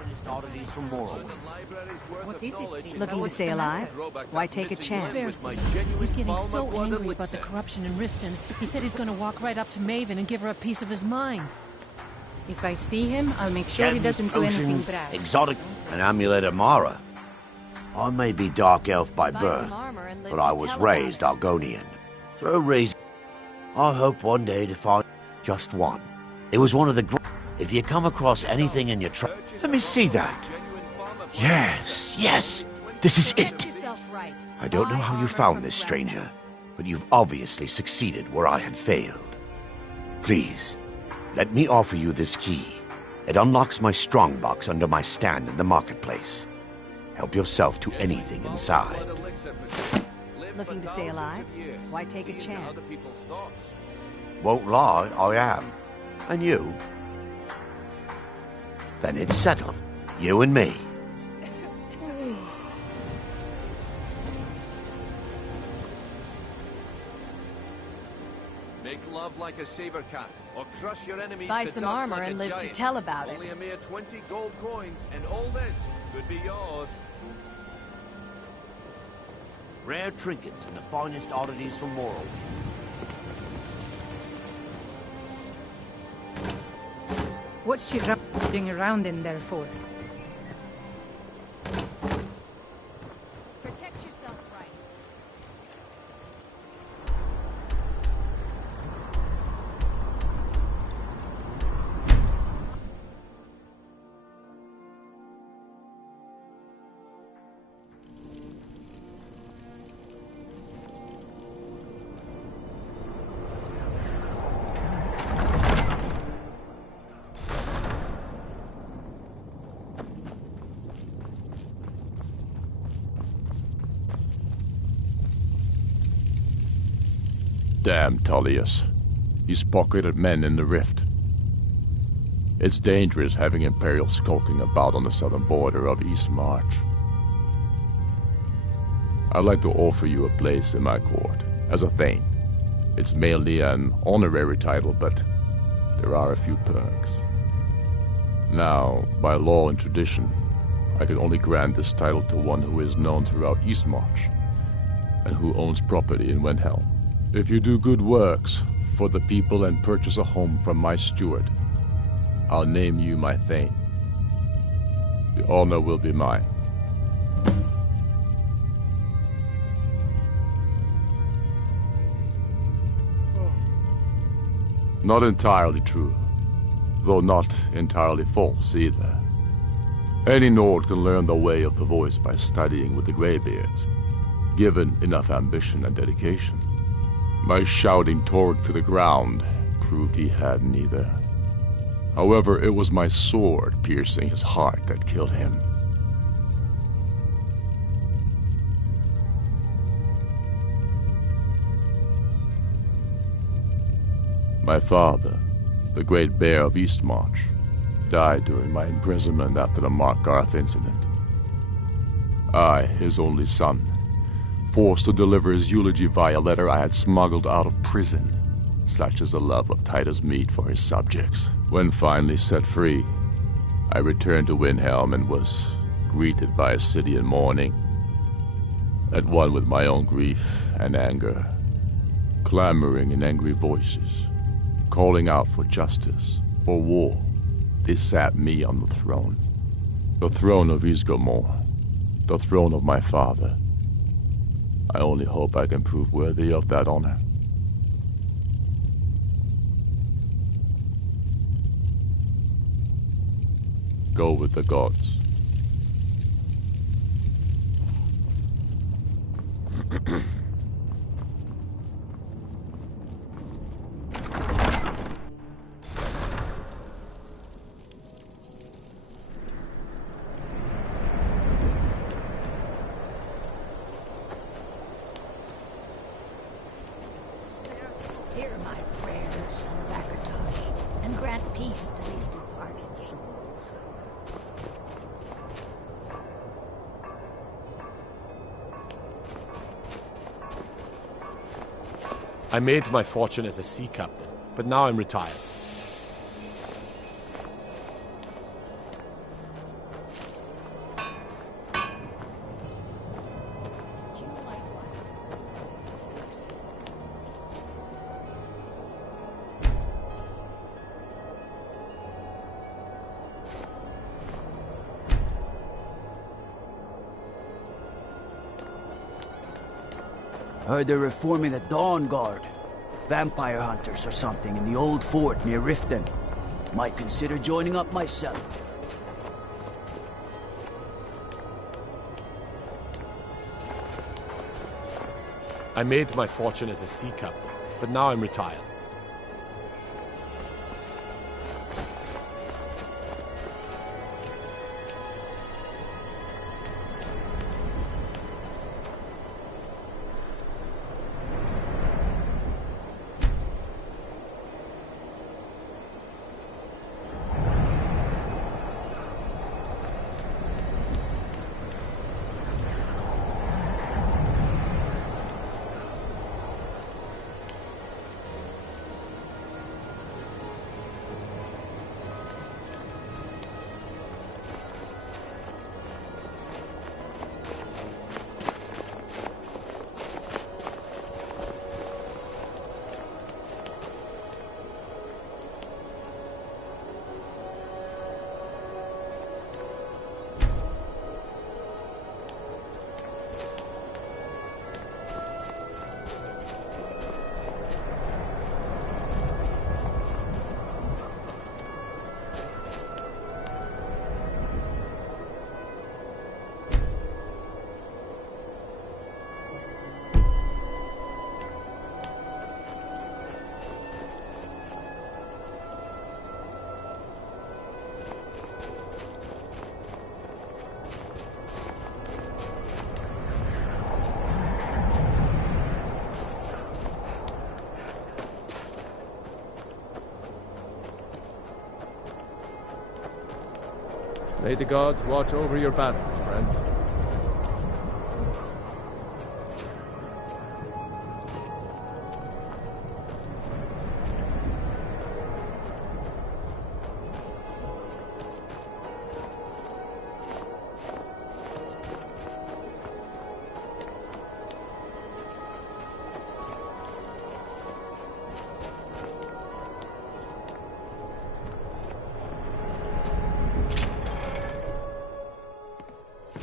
finest oddities from Morrowind. What is it? Looking to stay alive? Why take a chance? He's getting so angry about the corruption in Riften. He said he's going to walk right up to Maven and give her a piece of his mind. If I see him, I'll make sure he doesn't do anything brash. Exotic, an amulet of Mara. I may be Dark Elf by birth, but I was raised Argonian. For a reason, I hope one day to find just one. It was one of the If you come across anything in your let me see that. Yes, this is it. I don't know how you found this, stranger, but you've obviously succeeded where I had failed. Please, let me offer you this key. It unlocks my strongbox under my stand in the marketplace. Help yourself to anything inside. Looking to stay alive? Why take a chance? Won't lie, I am. And you? Then it's settled. You and me. Make love like a saber cat, or crush your enemies. Buy to some dust armor like and a live to giant. tell about Only it. a mere 20 gold coins, and all this could be yours. Rare trinkets and the finest oddities from Morrowind. What's she rubbing around in there for? Protect yourself right. Damn Tullius. He's pocketed men in the rift. It's dangerous having Imperials skulking about on the southern border of East March. I'd like to offer you a place in my court, as a Thane. It's mainly an honorary title, but there are a few perks. Now, by law and tradition, I can only grant this title to one who is known throughout East March, and who owns property in Windhelm. If you do good works for the people and purchase a home from my steward, I'll name you my Thane. The honor will be mine. Not entirely true, though not entirely false either. Any Nord can learn the way of the voice by studying with the Greybeards, given enough ambition and dedication. My shouting Torg to the ground proved he had neither. However, it was my sword piercing his heart that killed him. My father, the Great Bear of Eastmarch, died during my imprisonment after the Markgarth incident. I, his only son, forced to deliver his eulogy via letter I had smuggled out of prison. Such is the love of Titus meat for his subjects. When finally set free, I returned to Windhelm and was greeted by a city in mourning, at one with my own grief and anger, clamoring in angry voices, calling out for justice, for war. They sat me on the throne of Ysgramor, the throne of my father. I only hope I can prove worthy of that honor. Go with the gods. Hear my prayers, Rakatosh, and grant peace to these departed souls. I made my fortune as a sea captain, but now I'm retired. Heard they're reforming the Dawn Guard. Vampire hunters or something in the old fort near Riften. Might consider joining up myself. I made my fortune as a sea captain, but now I'm retired. May the gods watch over your battles, friend.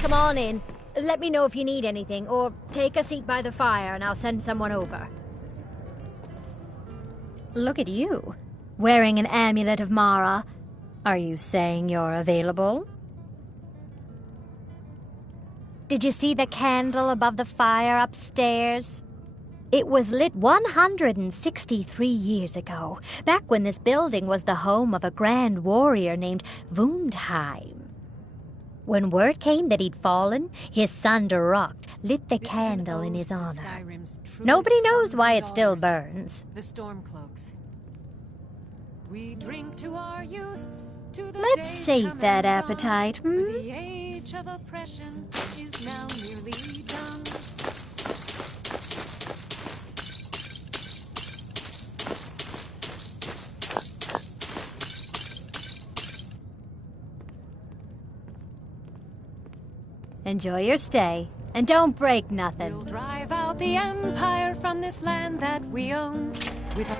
Come on in. Let me know if you need anything, or take a seat by the fire and I'll send someone over. Look at you, wearing an amulet of Mara. Are you saying you're available? Did you see the candle above the fire upstairs? It was lit 163 years ago, back when this building was the home of a grand warrior named Wundheim. When word came that he'd fallen, his son Durocht lit the candle in his honor. Nobody knows why it still burns. The Stormcloaks. We drink to our youth, to the Let's sate that appetite, The age of oppression is now nearly done. Enjoy your stay, and don't break nothing. We'll drive out the Empire from this land that we own with a...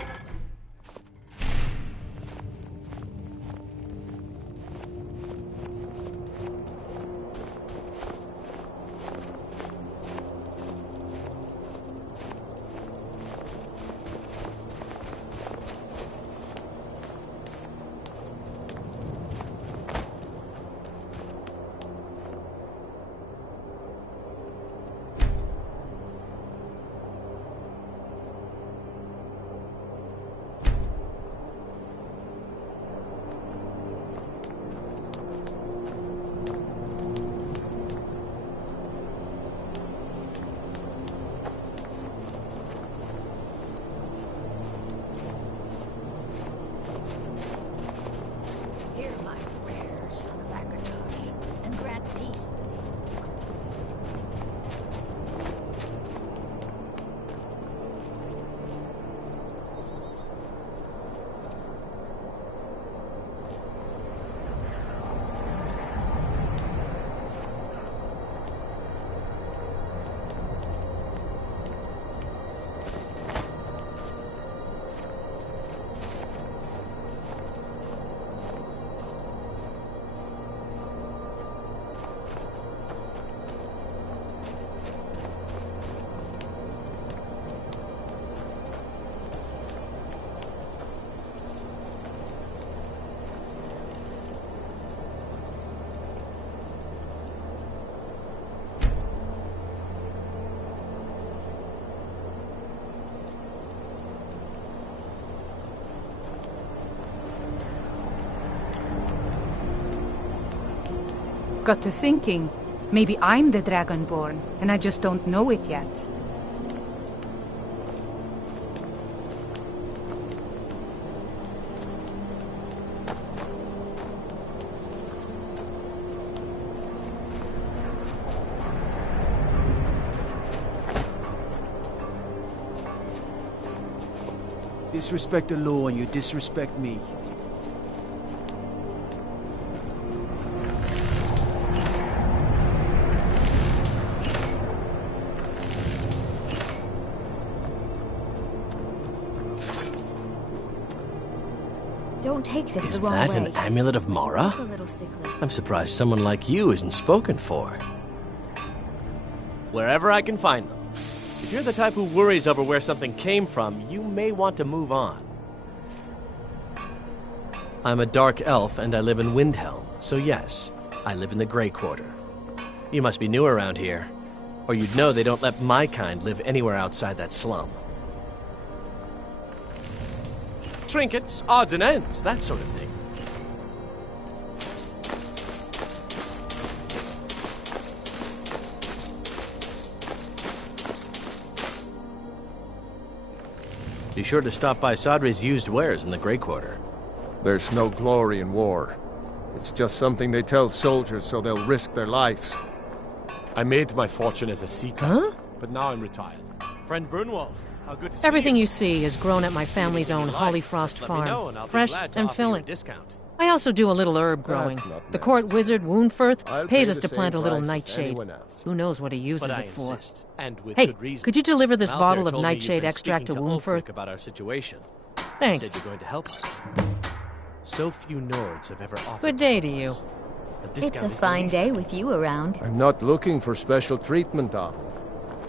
Got to thinking, maybe I'm the Dragonborn, and I just don't know it yet. Disrespect the law and you disrespect me. Don't take this Is the wrong that way. an amulet of Mara? Look a little sickly. I'm surprised someone like you isn't spoken for. Wherever I can find them. If you're the type who worries over where something came from, you may want to move on. I'm a dark elf and I live in Windhelm, so yes, I live in the Grey Quarter. You must be new around here, or you'd know they don't let my kind live anywhere outside that slum. Trinkets, odds and ends, that sort of thing. Be sure to stop by Sadri's used wares in the Grey Quarter. There's no glory in war. It's just something they tell soldiers so they'll risk their lives. I made my fortune as a seeker, but now I'm retired. Friend Brunwolf, how good to see Everything you see is grown at my family's own Hollyfrost farm, fresh and filling. I also do a little herb growing. The court wizard, Woundfirth, pays us to plant a little nightshade. Who knows what he uses it for? Hey, could you deliver this bottle of nightshade extract to Woundfirth? About our situation. Thanks. Said you're going to help us. So few Nords have ever offered. Good day to you. It's a fine day with you around. I'm not looking for special treatment, Doc.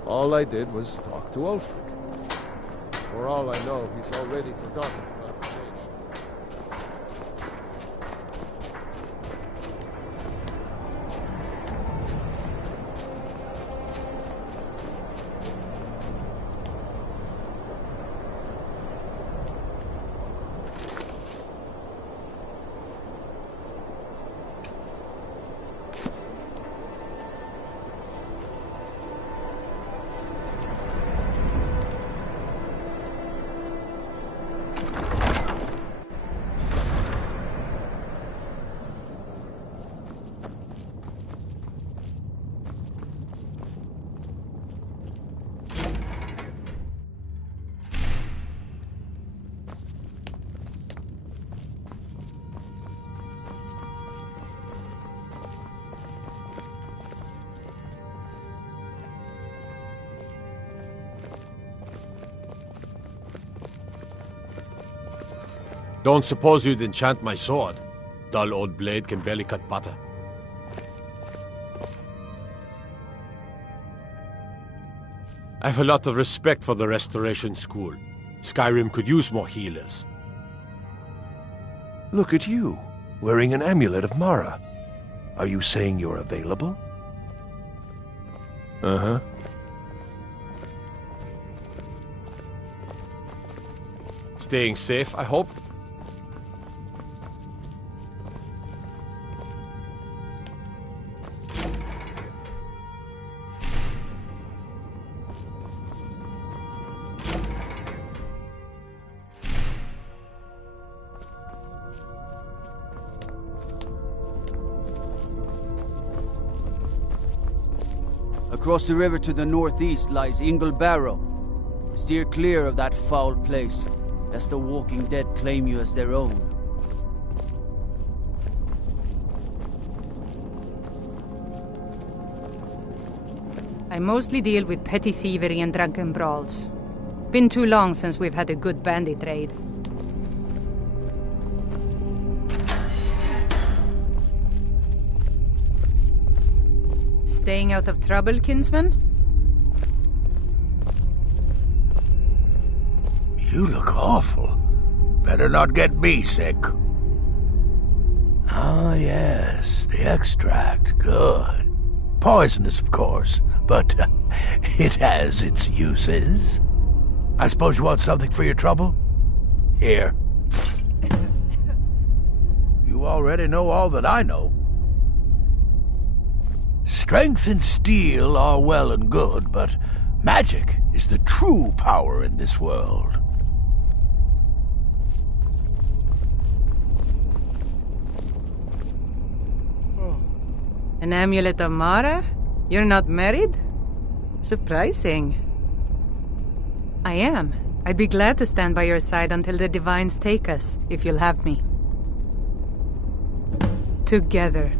All I did was talk to Ulfric. For all I know, he's already forgotten the conversation. Don't suppose you'd enchant my sword. Dull old blade can barely cut butter. I have a lot of respect for the Restoration School. Skyrim could use more healers. Look at you, wearing an amulet of Mara. Are you saying you're available? Uh-huh. Staying safe, I hope? Across the river to the northeast lies Ingle Barrow. Steer clear of that foul place, lest the Walking Dead claim you as their own. I mostly deal with petty thievery and drunken brawls. Been too long since we've had a good bandit raid. Staying out of trouble, kinsman? You look awful. Better not get me sick. Ah, yes, the extract. Good. Poisonous, of course, but it has its uses. I suppose you want something for your trouble? Here. You already know all that I know. Strength and steel are well and good, but magic is the true power in this world. An amulet of Mara? You're not married? Surprising. I am. I'd be glad to stand by your side until the Divines take us, if you'll have me. Together.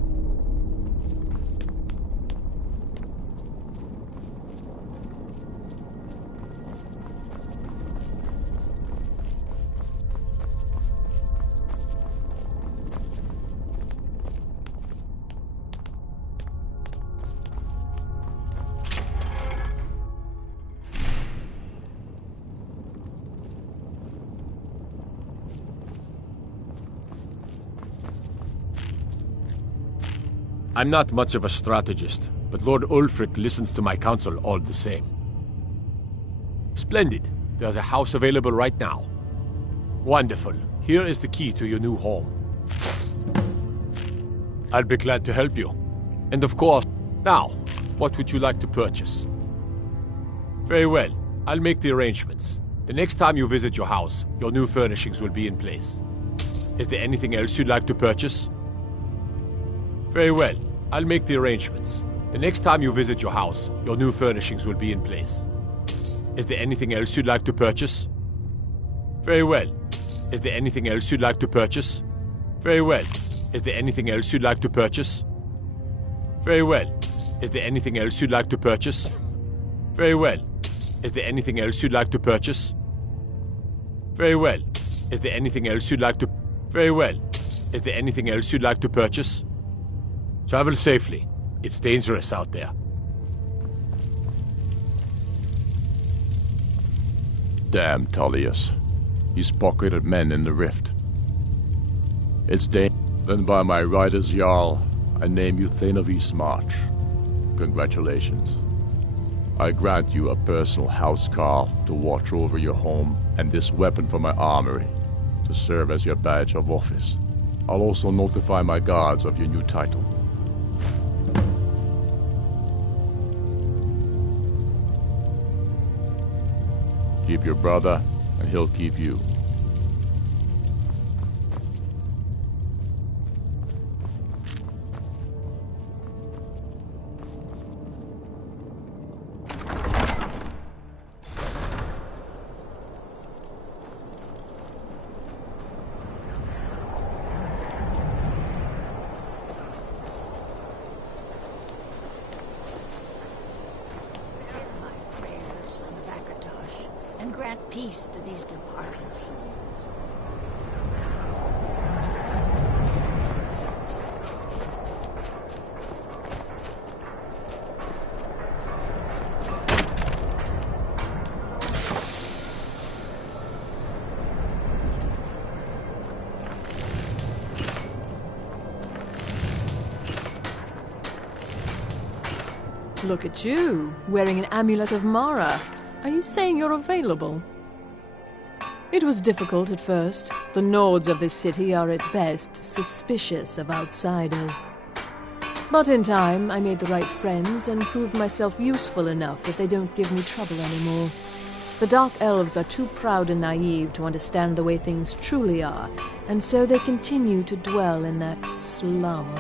I'm not much of a strategist, but Lord Ulfric listens to my counsel all the same. Splendid. There's a house available right now. Wonderful. Here is the key to your new home. I'll be glad to help you. And of course, now, what would you like to purchase? Very well. I'll make the arrangements. The next time you visit your house, your new furnishings will be in place. Is there anything else you'd like to purchase? Very well. I'll make the arrangements. The next time you visit your house, your new furnishings will be in place. Is there anything else you'd like to purchase? Very well. Is there anything else you'd like to purchase? Very well. Is there anything else you'd like to purchase? Very well. Is there anything else you'd like to purchase? Very well. Is there anything else you'd like to purchase? Very well. Is there anything else you'd like to... Very well. Is there anything else you'd like to purchase? Travel safely. It's dangerous out there. Damn Tullius. He's pocketed men in the rift. It's then by my riders Jarl, I name you Thane of East March. Congratulations. I grant you a personal housecarl to watch over your home and this weapon from my armory to serve as your badge of office. I'll also notify my guards of your new title. Keep your brother, and he'll keep you. Peace to these departed souls. Look at you, wearing an amulet of Mara. Are you saying you're available? It was difficult at first. The Nords of this city are at best suspicious of outsiders. But in time, I made the right friends and proved myself useful enough that they don't give me trouble anymore. The Dark Elves are too proud and naive to understand the way things truly are, and so they continue to dwell in that slum.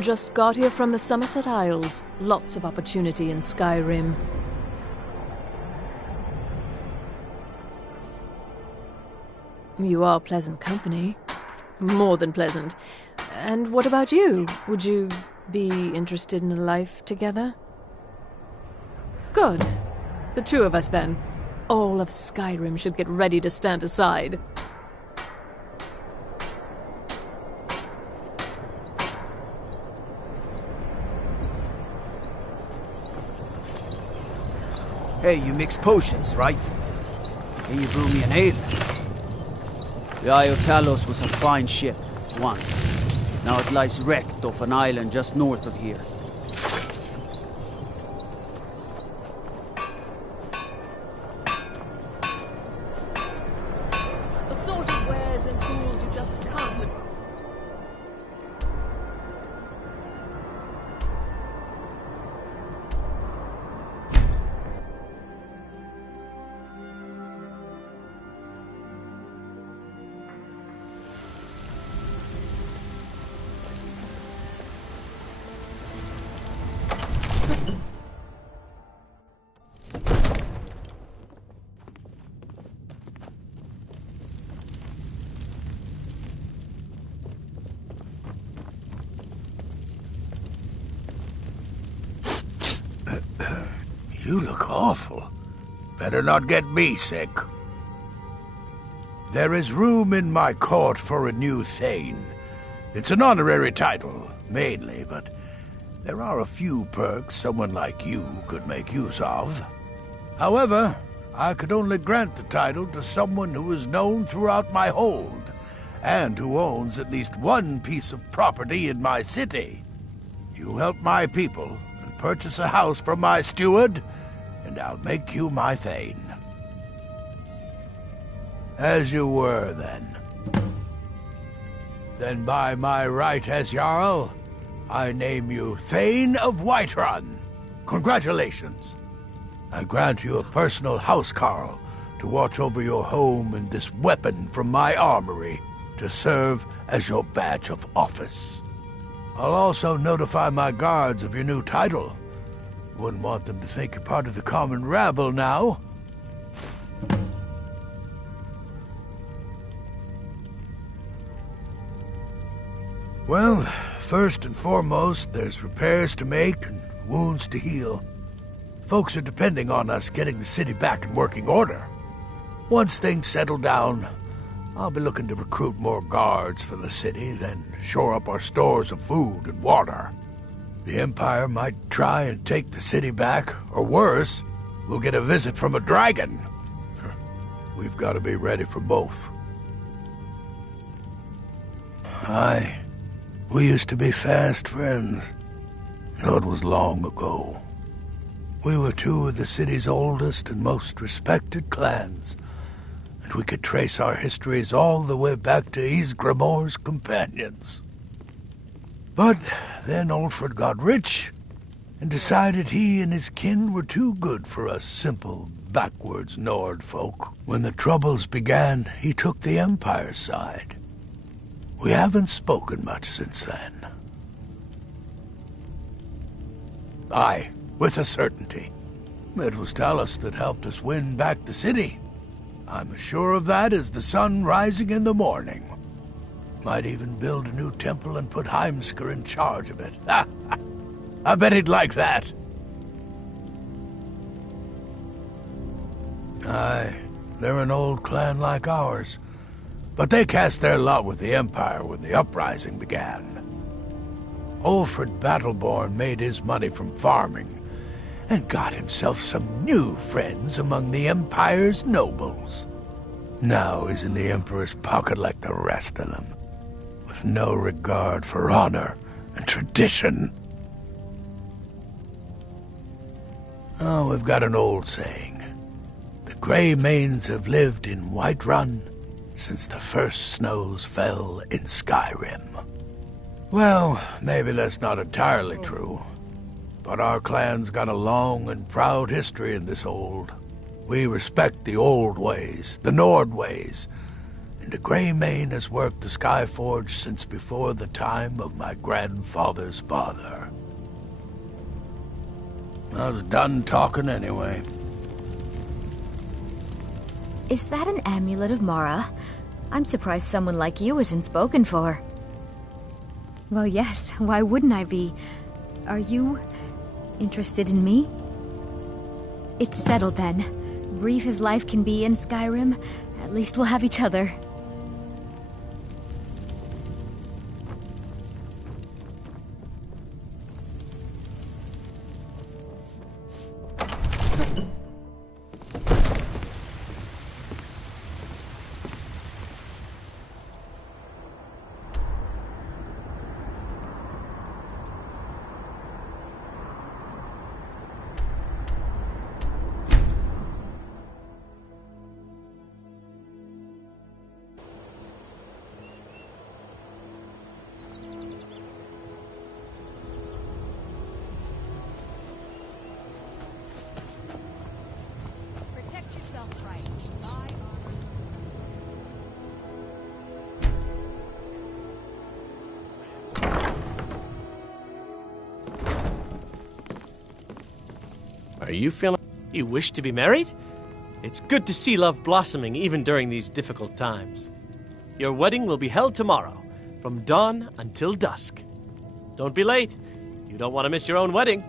Just got here from the Somerset Isles. Lots of opportunity in Skyrim. You are pleasant company. More than pleasant. And what about you? Would you be interested in a life together? Good. The two of us, then. All of Skyrim should get ready to stand aside. Hey, you mix potions, right? Can you brew me an ale? The Eye of Talos was a fine ship, once. Now it lies wrecked off an island just north of here. Assorted wares and tools you just can't live. You look awful. Better not get me sick. There is room in my court for a new Thane. It's an honorary title, mainly, but there are a few perks someone like you could make use of. However, I could only grant the title to someone who is known throughout my hold, and who owns at least one piece of property in my city. You help my people and purchase a house from my steward, and I'll make you my Thane. As you were, then. Then by my right as Jarl, I name you Thane of Whiterun. Congratulations. I grant you a personal housecarl to watch over your home and this weapon from my armory to serve as your badge of office. I'll also notify my guards of your new title. Wouldn't want them to think you're part of the common rabble now. Well, first and foremost, there's repairs to make and wounds to heal. Folks are depending on us getting the city back in working order. Once things settle down, I'll be looking to recruit more guards for the city, then shore up our stores of food and water. The Empire might try and take the city back, or worse, we'll get a visit from a dragon. We've got to be ready for both. Aye. We used to be fast friends, though it was long ago. We were two of the city's oldest and most respected clans, and we could trace our histories all the way back to Ysgramor's companions. But then Ulfred got rich, and decided he and his kin were too good for us simple, backwards Nord folk. When the Troubles began, he took the Empire's side. We haven't spoken much since then. Aye, with a certainty. It was Talos that helped us win back the city. I'm as sure of that as the sun rising in the morning. Might even build a new temple and put Heimskr in charge of it. I bet he'd like that. Aye, they're an old clan like ours. But they cast their lot with the Empire when the uprising began. Ulfred Battleborn made his money from farming, and got himself some new friends among the Empire's nobles. Now he's in the Emperor's pocket like the rest of them, with no regard for honor and tradition. Oh, we've got an old saying. The Grey Manes have lived in Whiterun since the first snows fell in Skyrim. Well, maybe that's not entirely true, but our clan's got a long and proud history in this hold. We respect the old ways, the Nord ways, and the Grey Mane has worked the Skyforge since before the time of my grandfather's father. I was done talking anyway. Is that an amulet of Mara? I'm surprised someone like you isn't spoken for. Well, yes, why wouldn't I be? Are you interested in me? It's settled then. Brief as life can be in Skyrim, at least we'll have each other. Are you feeling... You wish to be married? It's good to see love blossoming even during these difficult times. Your wedding will be held tomorrow, from dawn until dusk. Don't be late. You don't want to miss your own wedding.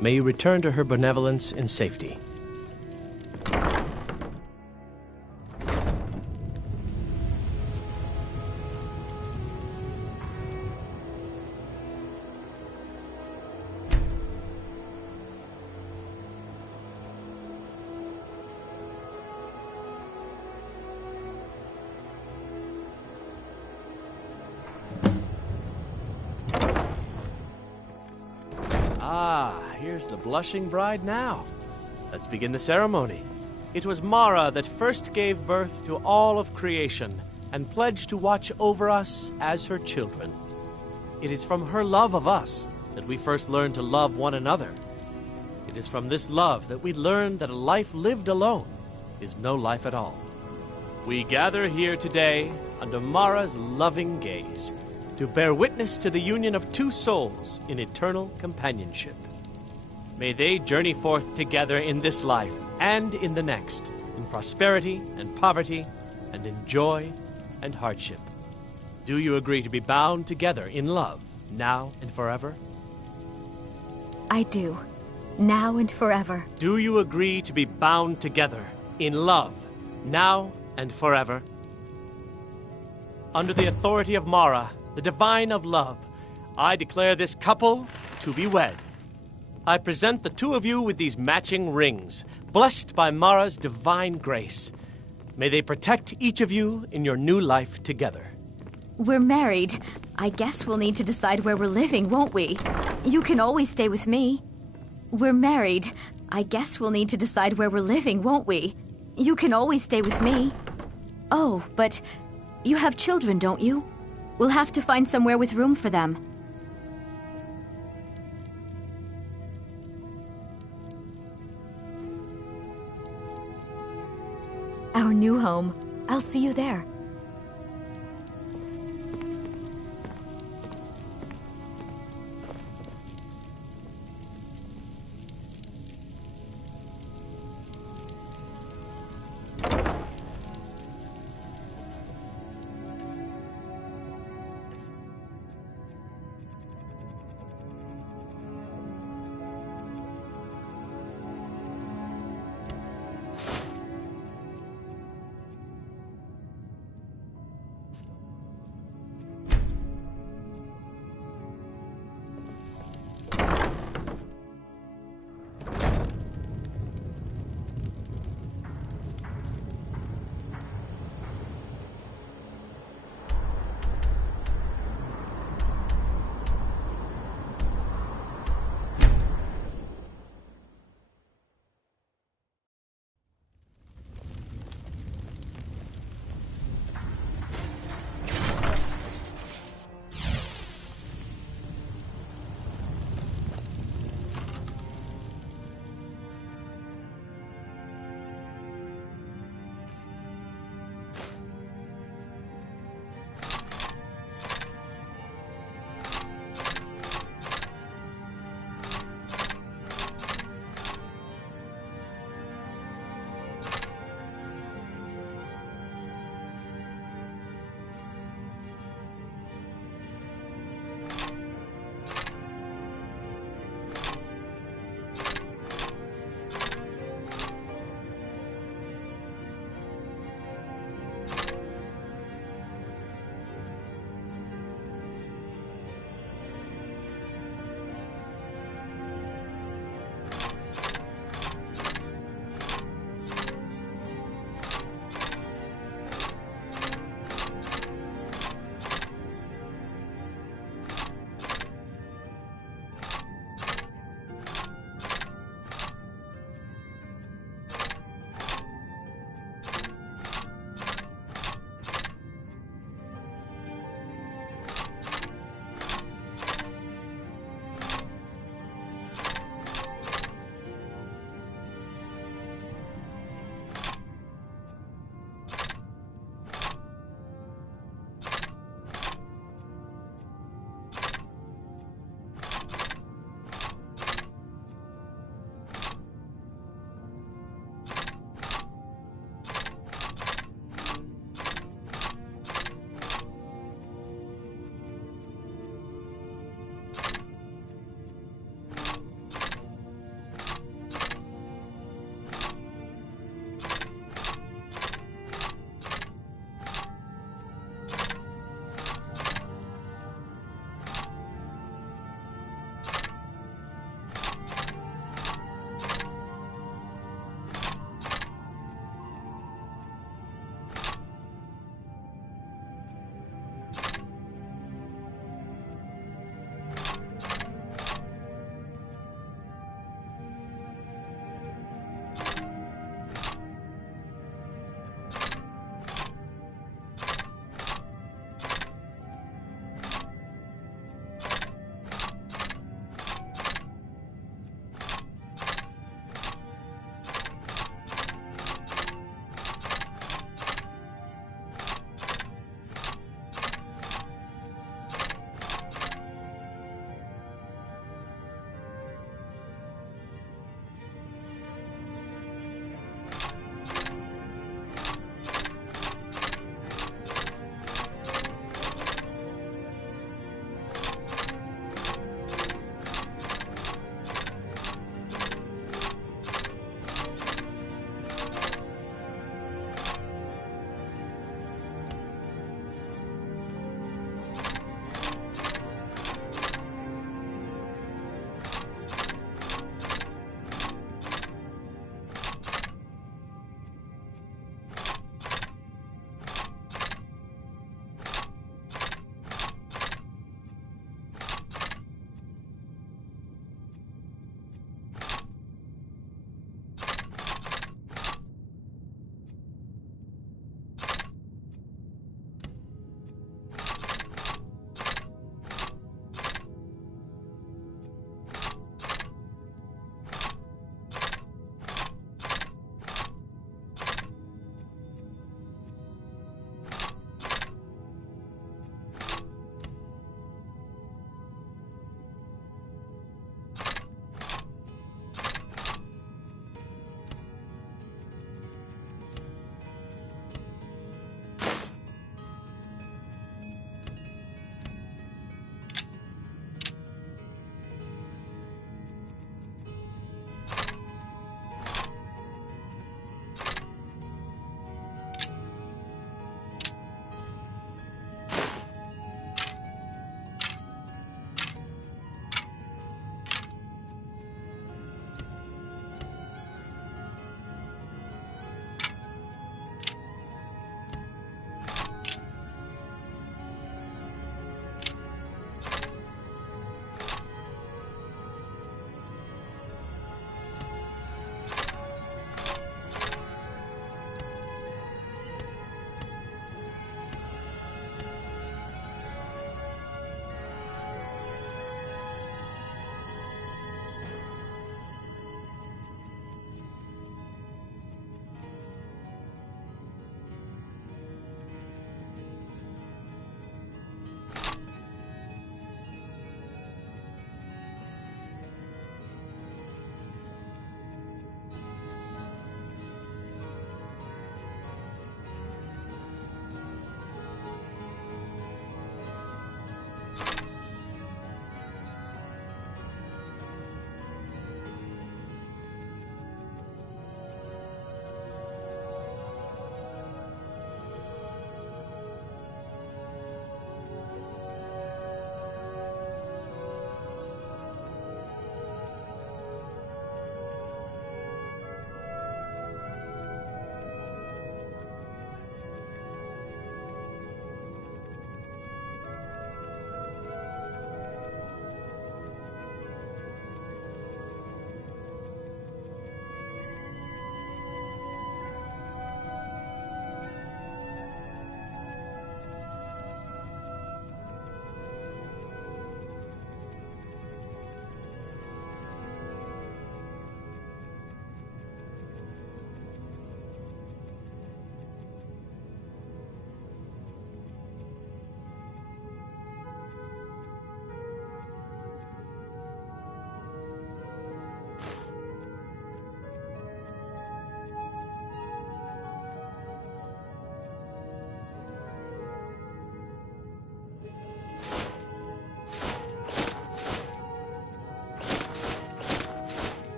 May you return to her benevolence in safety. Here's the blushing bride now. Let's begin the ceremony. It was Mara that first gave birth to all of creation and pledged to watch over us as her children. It is from her love of us that we first learned to love one another. It is from this love that we learned that a life lived alone is no life at all. We gather here today under Mara's loving gaze to bear witness to the union of two souls in eternal companionship. May they journey forth together in this life and in the next, in prosperity and poverty, and in joy and hardship. Do you agree to be bound together in love, now and forever? I do. Now and forever. Do you agree to be bound together in love, now and forever? Under the authority of Mara, the divine of love, I declare this couple to be wed. I present the two of you with these matching rings, blessed by Mara's divine grace. May they protect each of you in your new life together. We're married. I guess we'll need to decide where we're living, won't we? You can always stay with me. We're married. I guess we'll need to decide where we're living, won't we? You can always stay with me. Oh, but you have children, don't you? We'll have to find somewhere with room for them. Our new home. I'll see you there.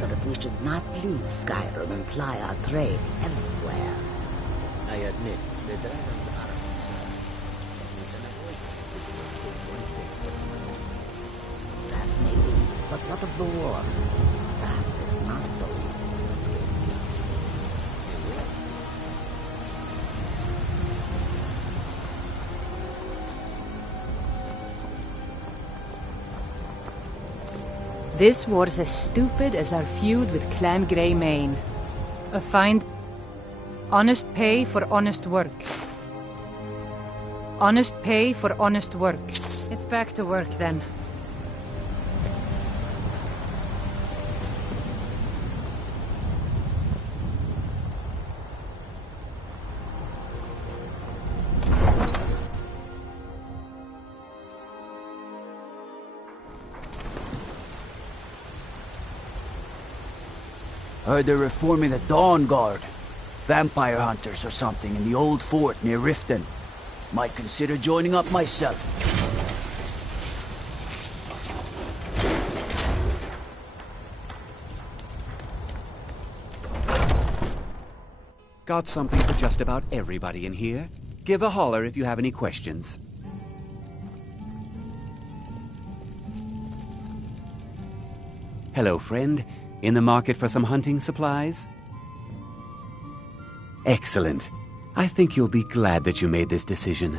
wonder if we should not leave Skyrim and ply our trade elsewhere. I admit, the dragons are... That may be, but what of the war? That is not so easy to escape. This war's as stupid as our feud with Clan Greymane. A fine... Honest pay for honest work. Honest pay for honest work. It's back to work then. Heard they're reforming the Dawn Guard. Vampire hunters or something in the old fort near Riften. Might consider joining up myself. Got something for just about everybody in here. Give a holler if you have any questions. Hello, friend. In the market for some hunting supplies? Excellent. I think you'll be glad that you made this decision.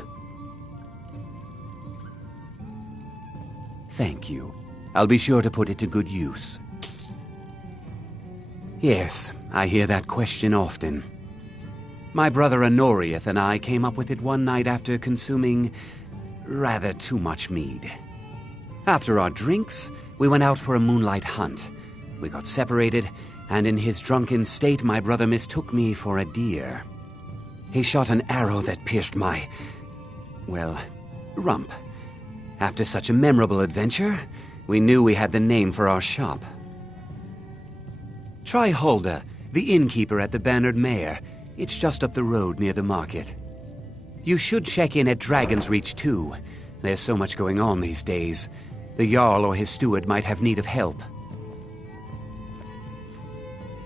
Thank you. I'll be sure to put it to good use. Yes, I hear that question often. My brother Honoriath and I came up with it one night after consuming rather too much mead. After our drinks, we went out for a moonlight hunt. We got separated, and in his drunken state, my brother mistook me for a deer. He shot an arrow that pierced my, well, rump. After such a memorable adventure, we knew we had the name for our shop. Try Hulda, the innkeeper at the Bannered Mare. It's just up the road near the market. You should check in at Dragon's Reach, too. There's so much going on these days. The Jarl or his steward might have need of help.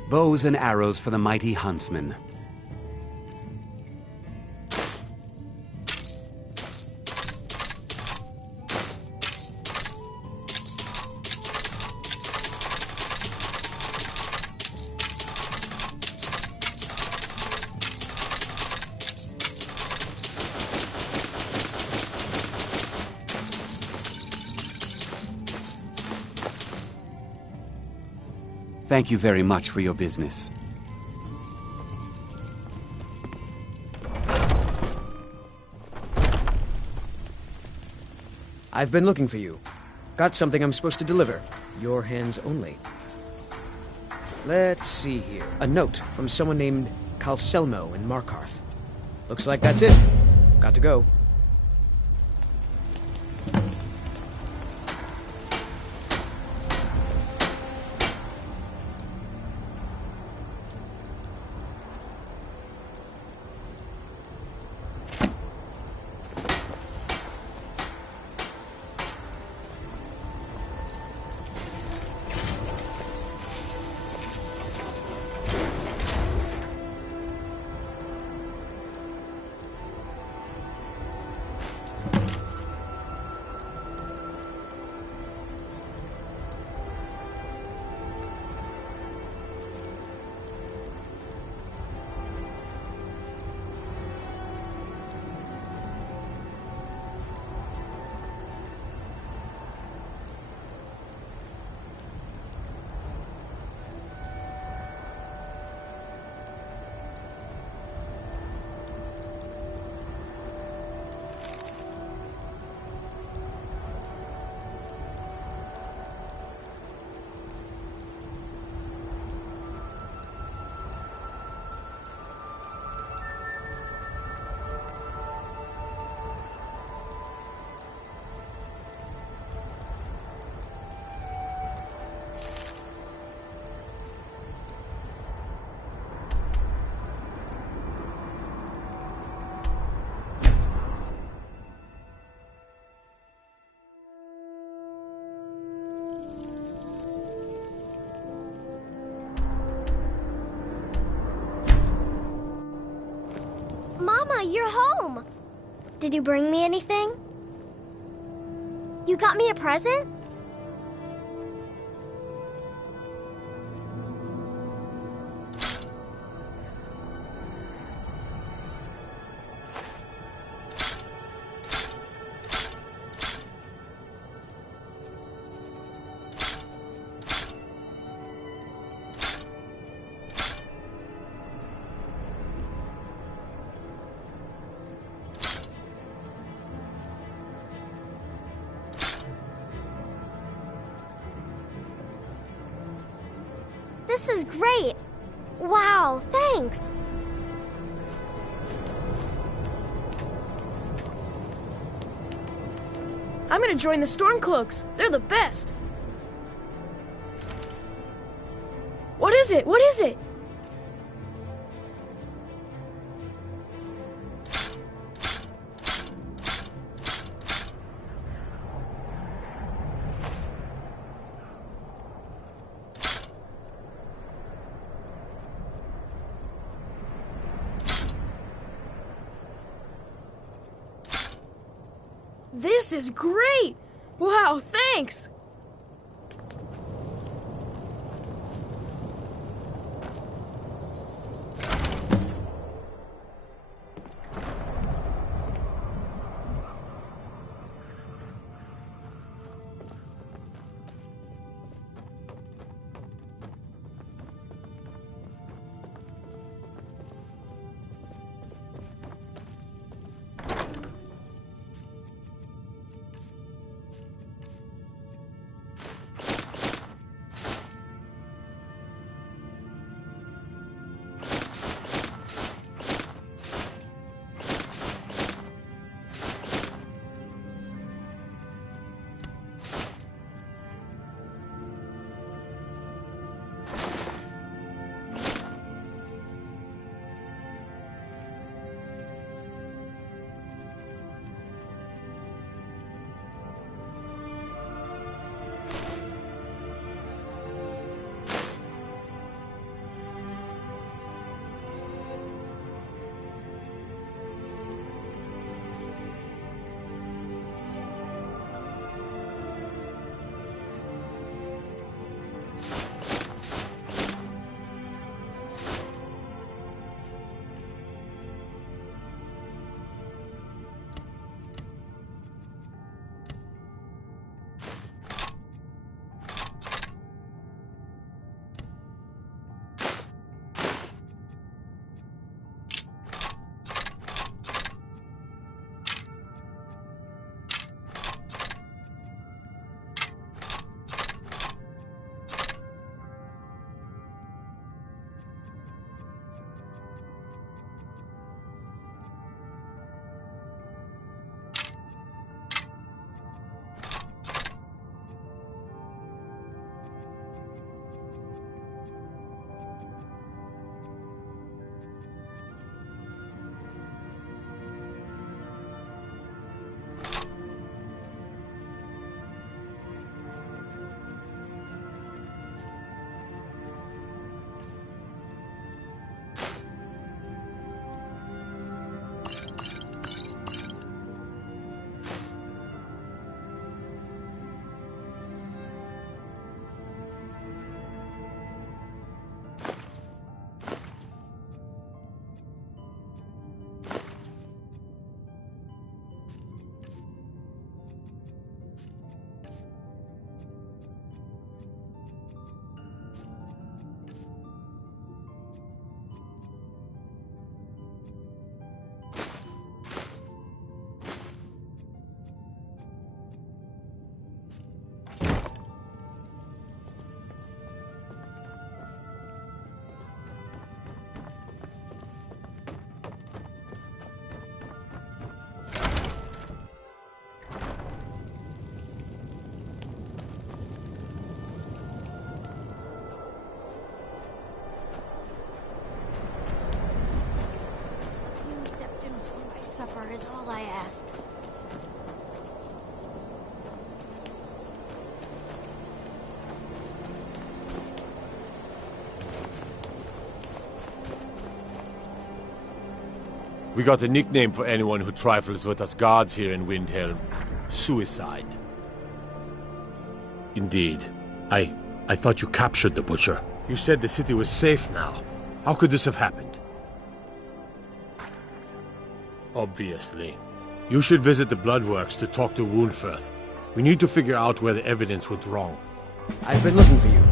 Bows and arrows for the mighty huntsman. Thank you very much for your business. I've been looking for you. Got something I'm supposed to deliver. Your hands only. Let's see here. A note from someone named Calselmo in Markarth. Looks like that's it. Got to go. you're home! Did you bring me anything? You got me a present? This is great! Wow, thanks! I'm gonna join the Stormcloaks. They're the best. What is it? What is it? This is great! Wow, thanks! Supper is all I ask. We got a nickname for anyone who trifles with us guards here in Windhelm. Suicide. Indeed. I thought you captured the Butcher. You said the city was safe now. How could this have happened? Obviously. You should visit the Bloodworks to talk to Woundfirth. We need to figure out where the evidence went wrong. I've been looking for you.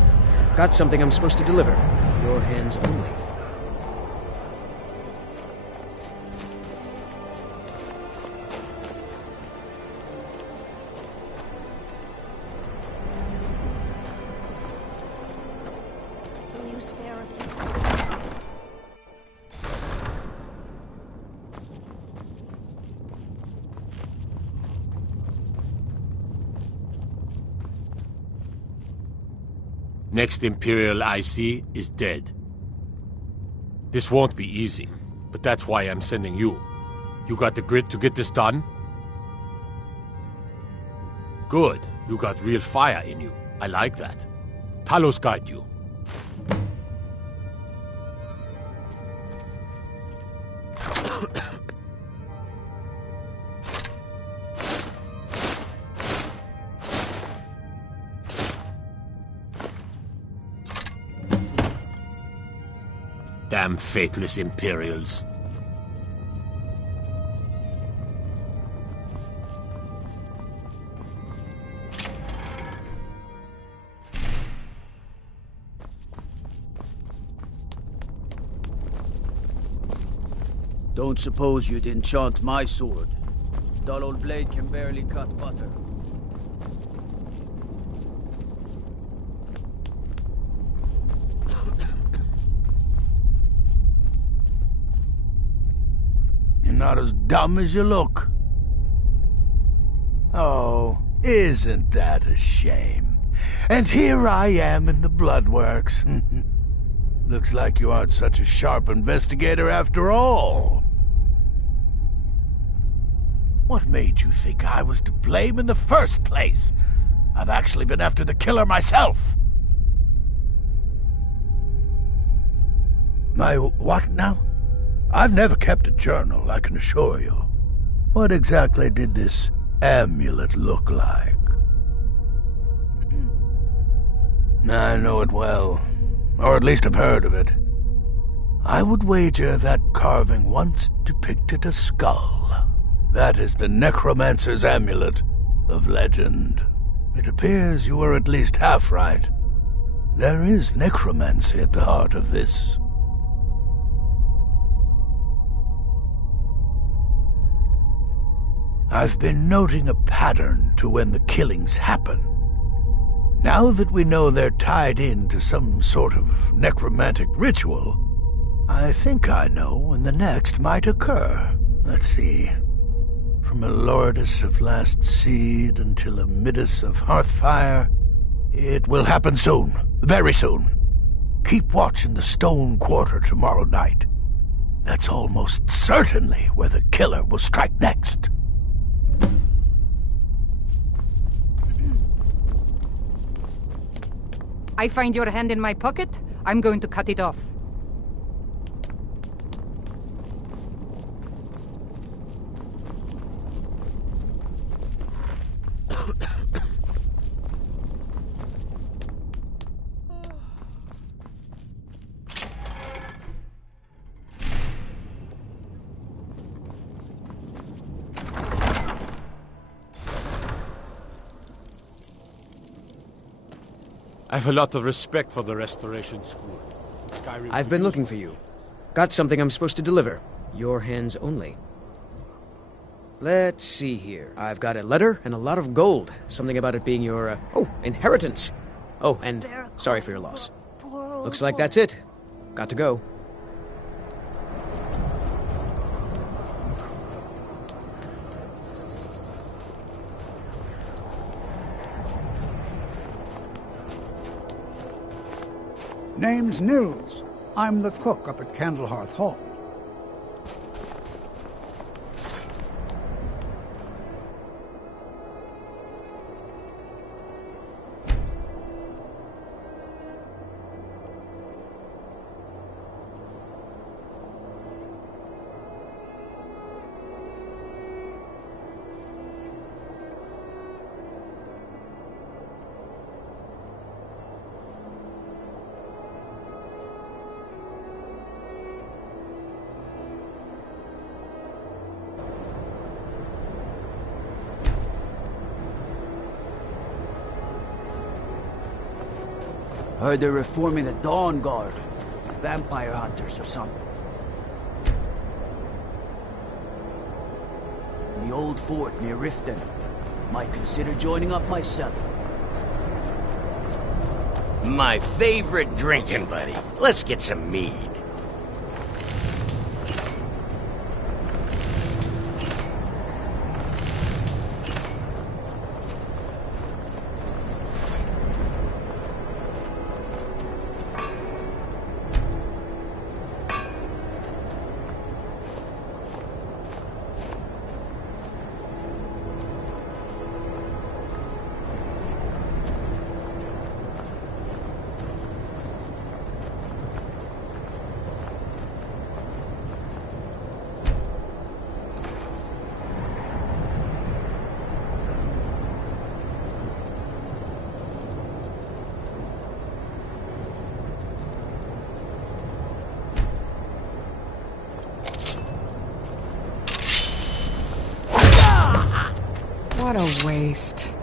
Got something I'm supposed to deliver. Your hands only. Will you spare a few? Next Imperial I see is dead. This won't be easy, but that's why I'm sending you. You got the grit to get this done? Good. You got real fire in you. I like that. Talos guide you. Damn faithless Imperials. Don't suppose you'd enchant my sword. Dull old blade can barely cut butter. You're not as dumb as you look. Oh, isn't that a shame? And here I am in the Bloodworks. Looks like you aren't such a sharp investigator after all. What made you think I was to blame in the first place? I've actually been after the killer myself. My what now? I've never kept a journal, I can assure you. What exactly did this amulet look like? I know it well, or at least I've heard of it. I would wager that carving once depicted a skull. That is the necromancer's amulet of legend. It appears you were at least half right. There is necromancy at the heart of this. I've been noting a pattern to when the killings happen. Now that we know they're tied into some sort of necromantic ritual, I think I know when the next might occur. Let's see. From a Lourdes of Last Seed until a Midas of Hearthfire, it will happen soon, very soon. Keep watch in the Stone Quarter tomorrow night. That's almost certainly where the killer will strike next. I find your hand in my pocket, I'm going to cut it off. I have a lot of respect for the Restoration School. I've been looking for you. Got something I'm supposed to deliver. Your hands only. Let's see here. I've got a letter and a lot of gold. Something about it being your, inheritance. Oh, and sorry for your loss. Looks like that's it. Got to go. Name's Nils. I'm the cook up at Candlehearth Hall. Heard they're reforming the Dawn Guard. Vampire hunters or something. The old fort near Riften. Might consider joining up myself. My favorite drinking buddy. Let's get some mead. What a waste.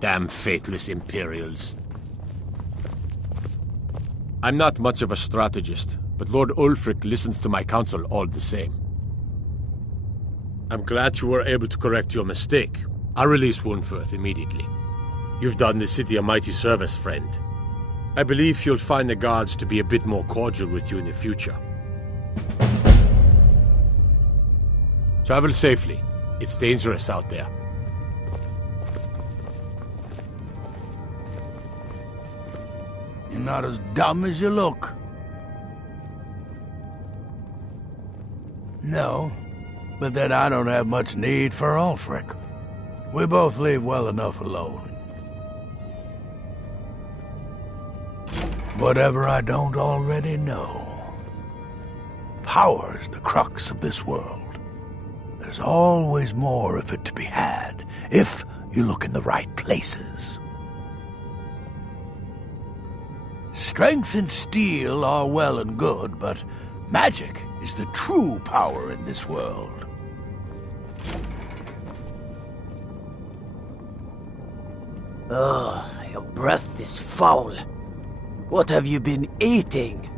Damn faithless Imperials. I'm not much of a strategist, but Lord Ulfric listens to my counsel all the same. I'm glad you were able to correct your mistake. I'll release Wunferth immediately. You've done the city a mighty service, friend. I believe you'll find the guards to be a bit more cordial with you in the future. Travel safely. It's dangerous out there. You're not as dumb as you look. No, but then I don't have much need for Ulfric. We both leave well enough alone. Whatever I don't already know. Power's the crux of this world. There's always more of it to be had, if you look in the right places. Strength and steel are well and good, but magic is the true power in this world. Ugh, your breath is foul. What have you been eating?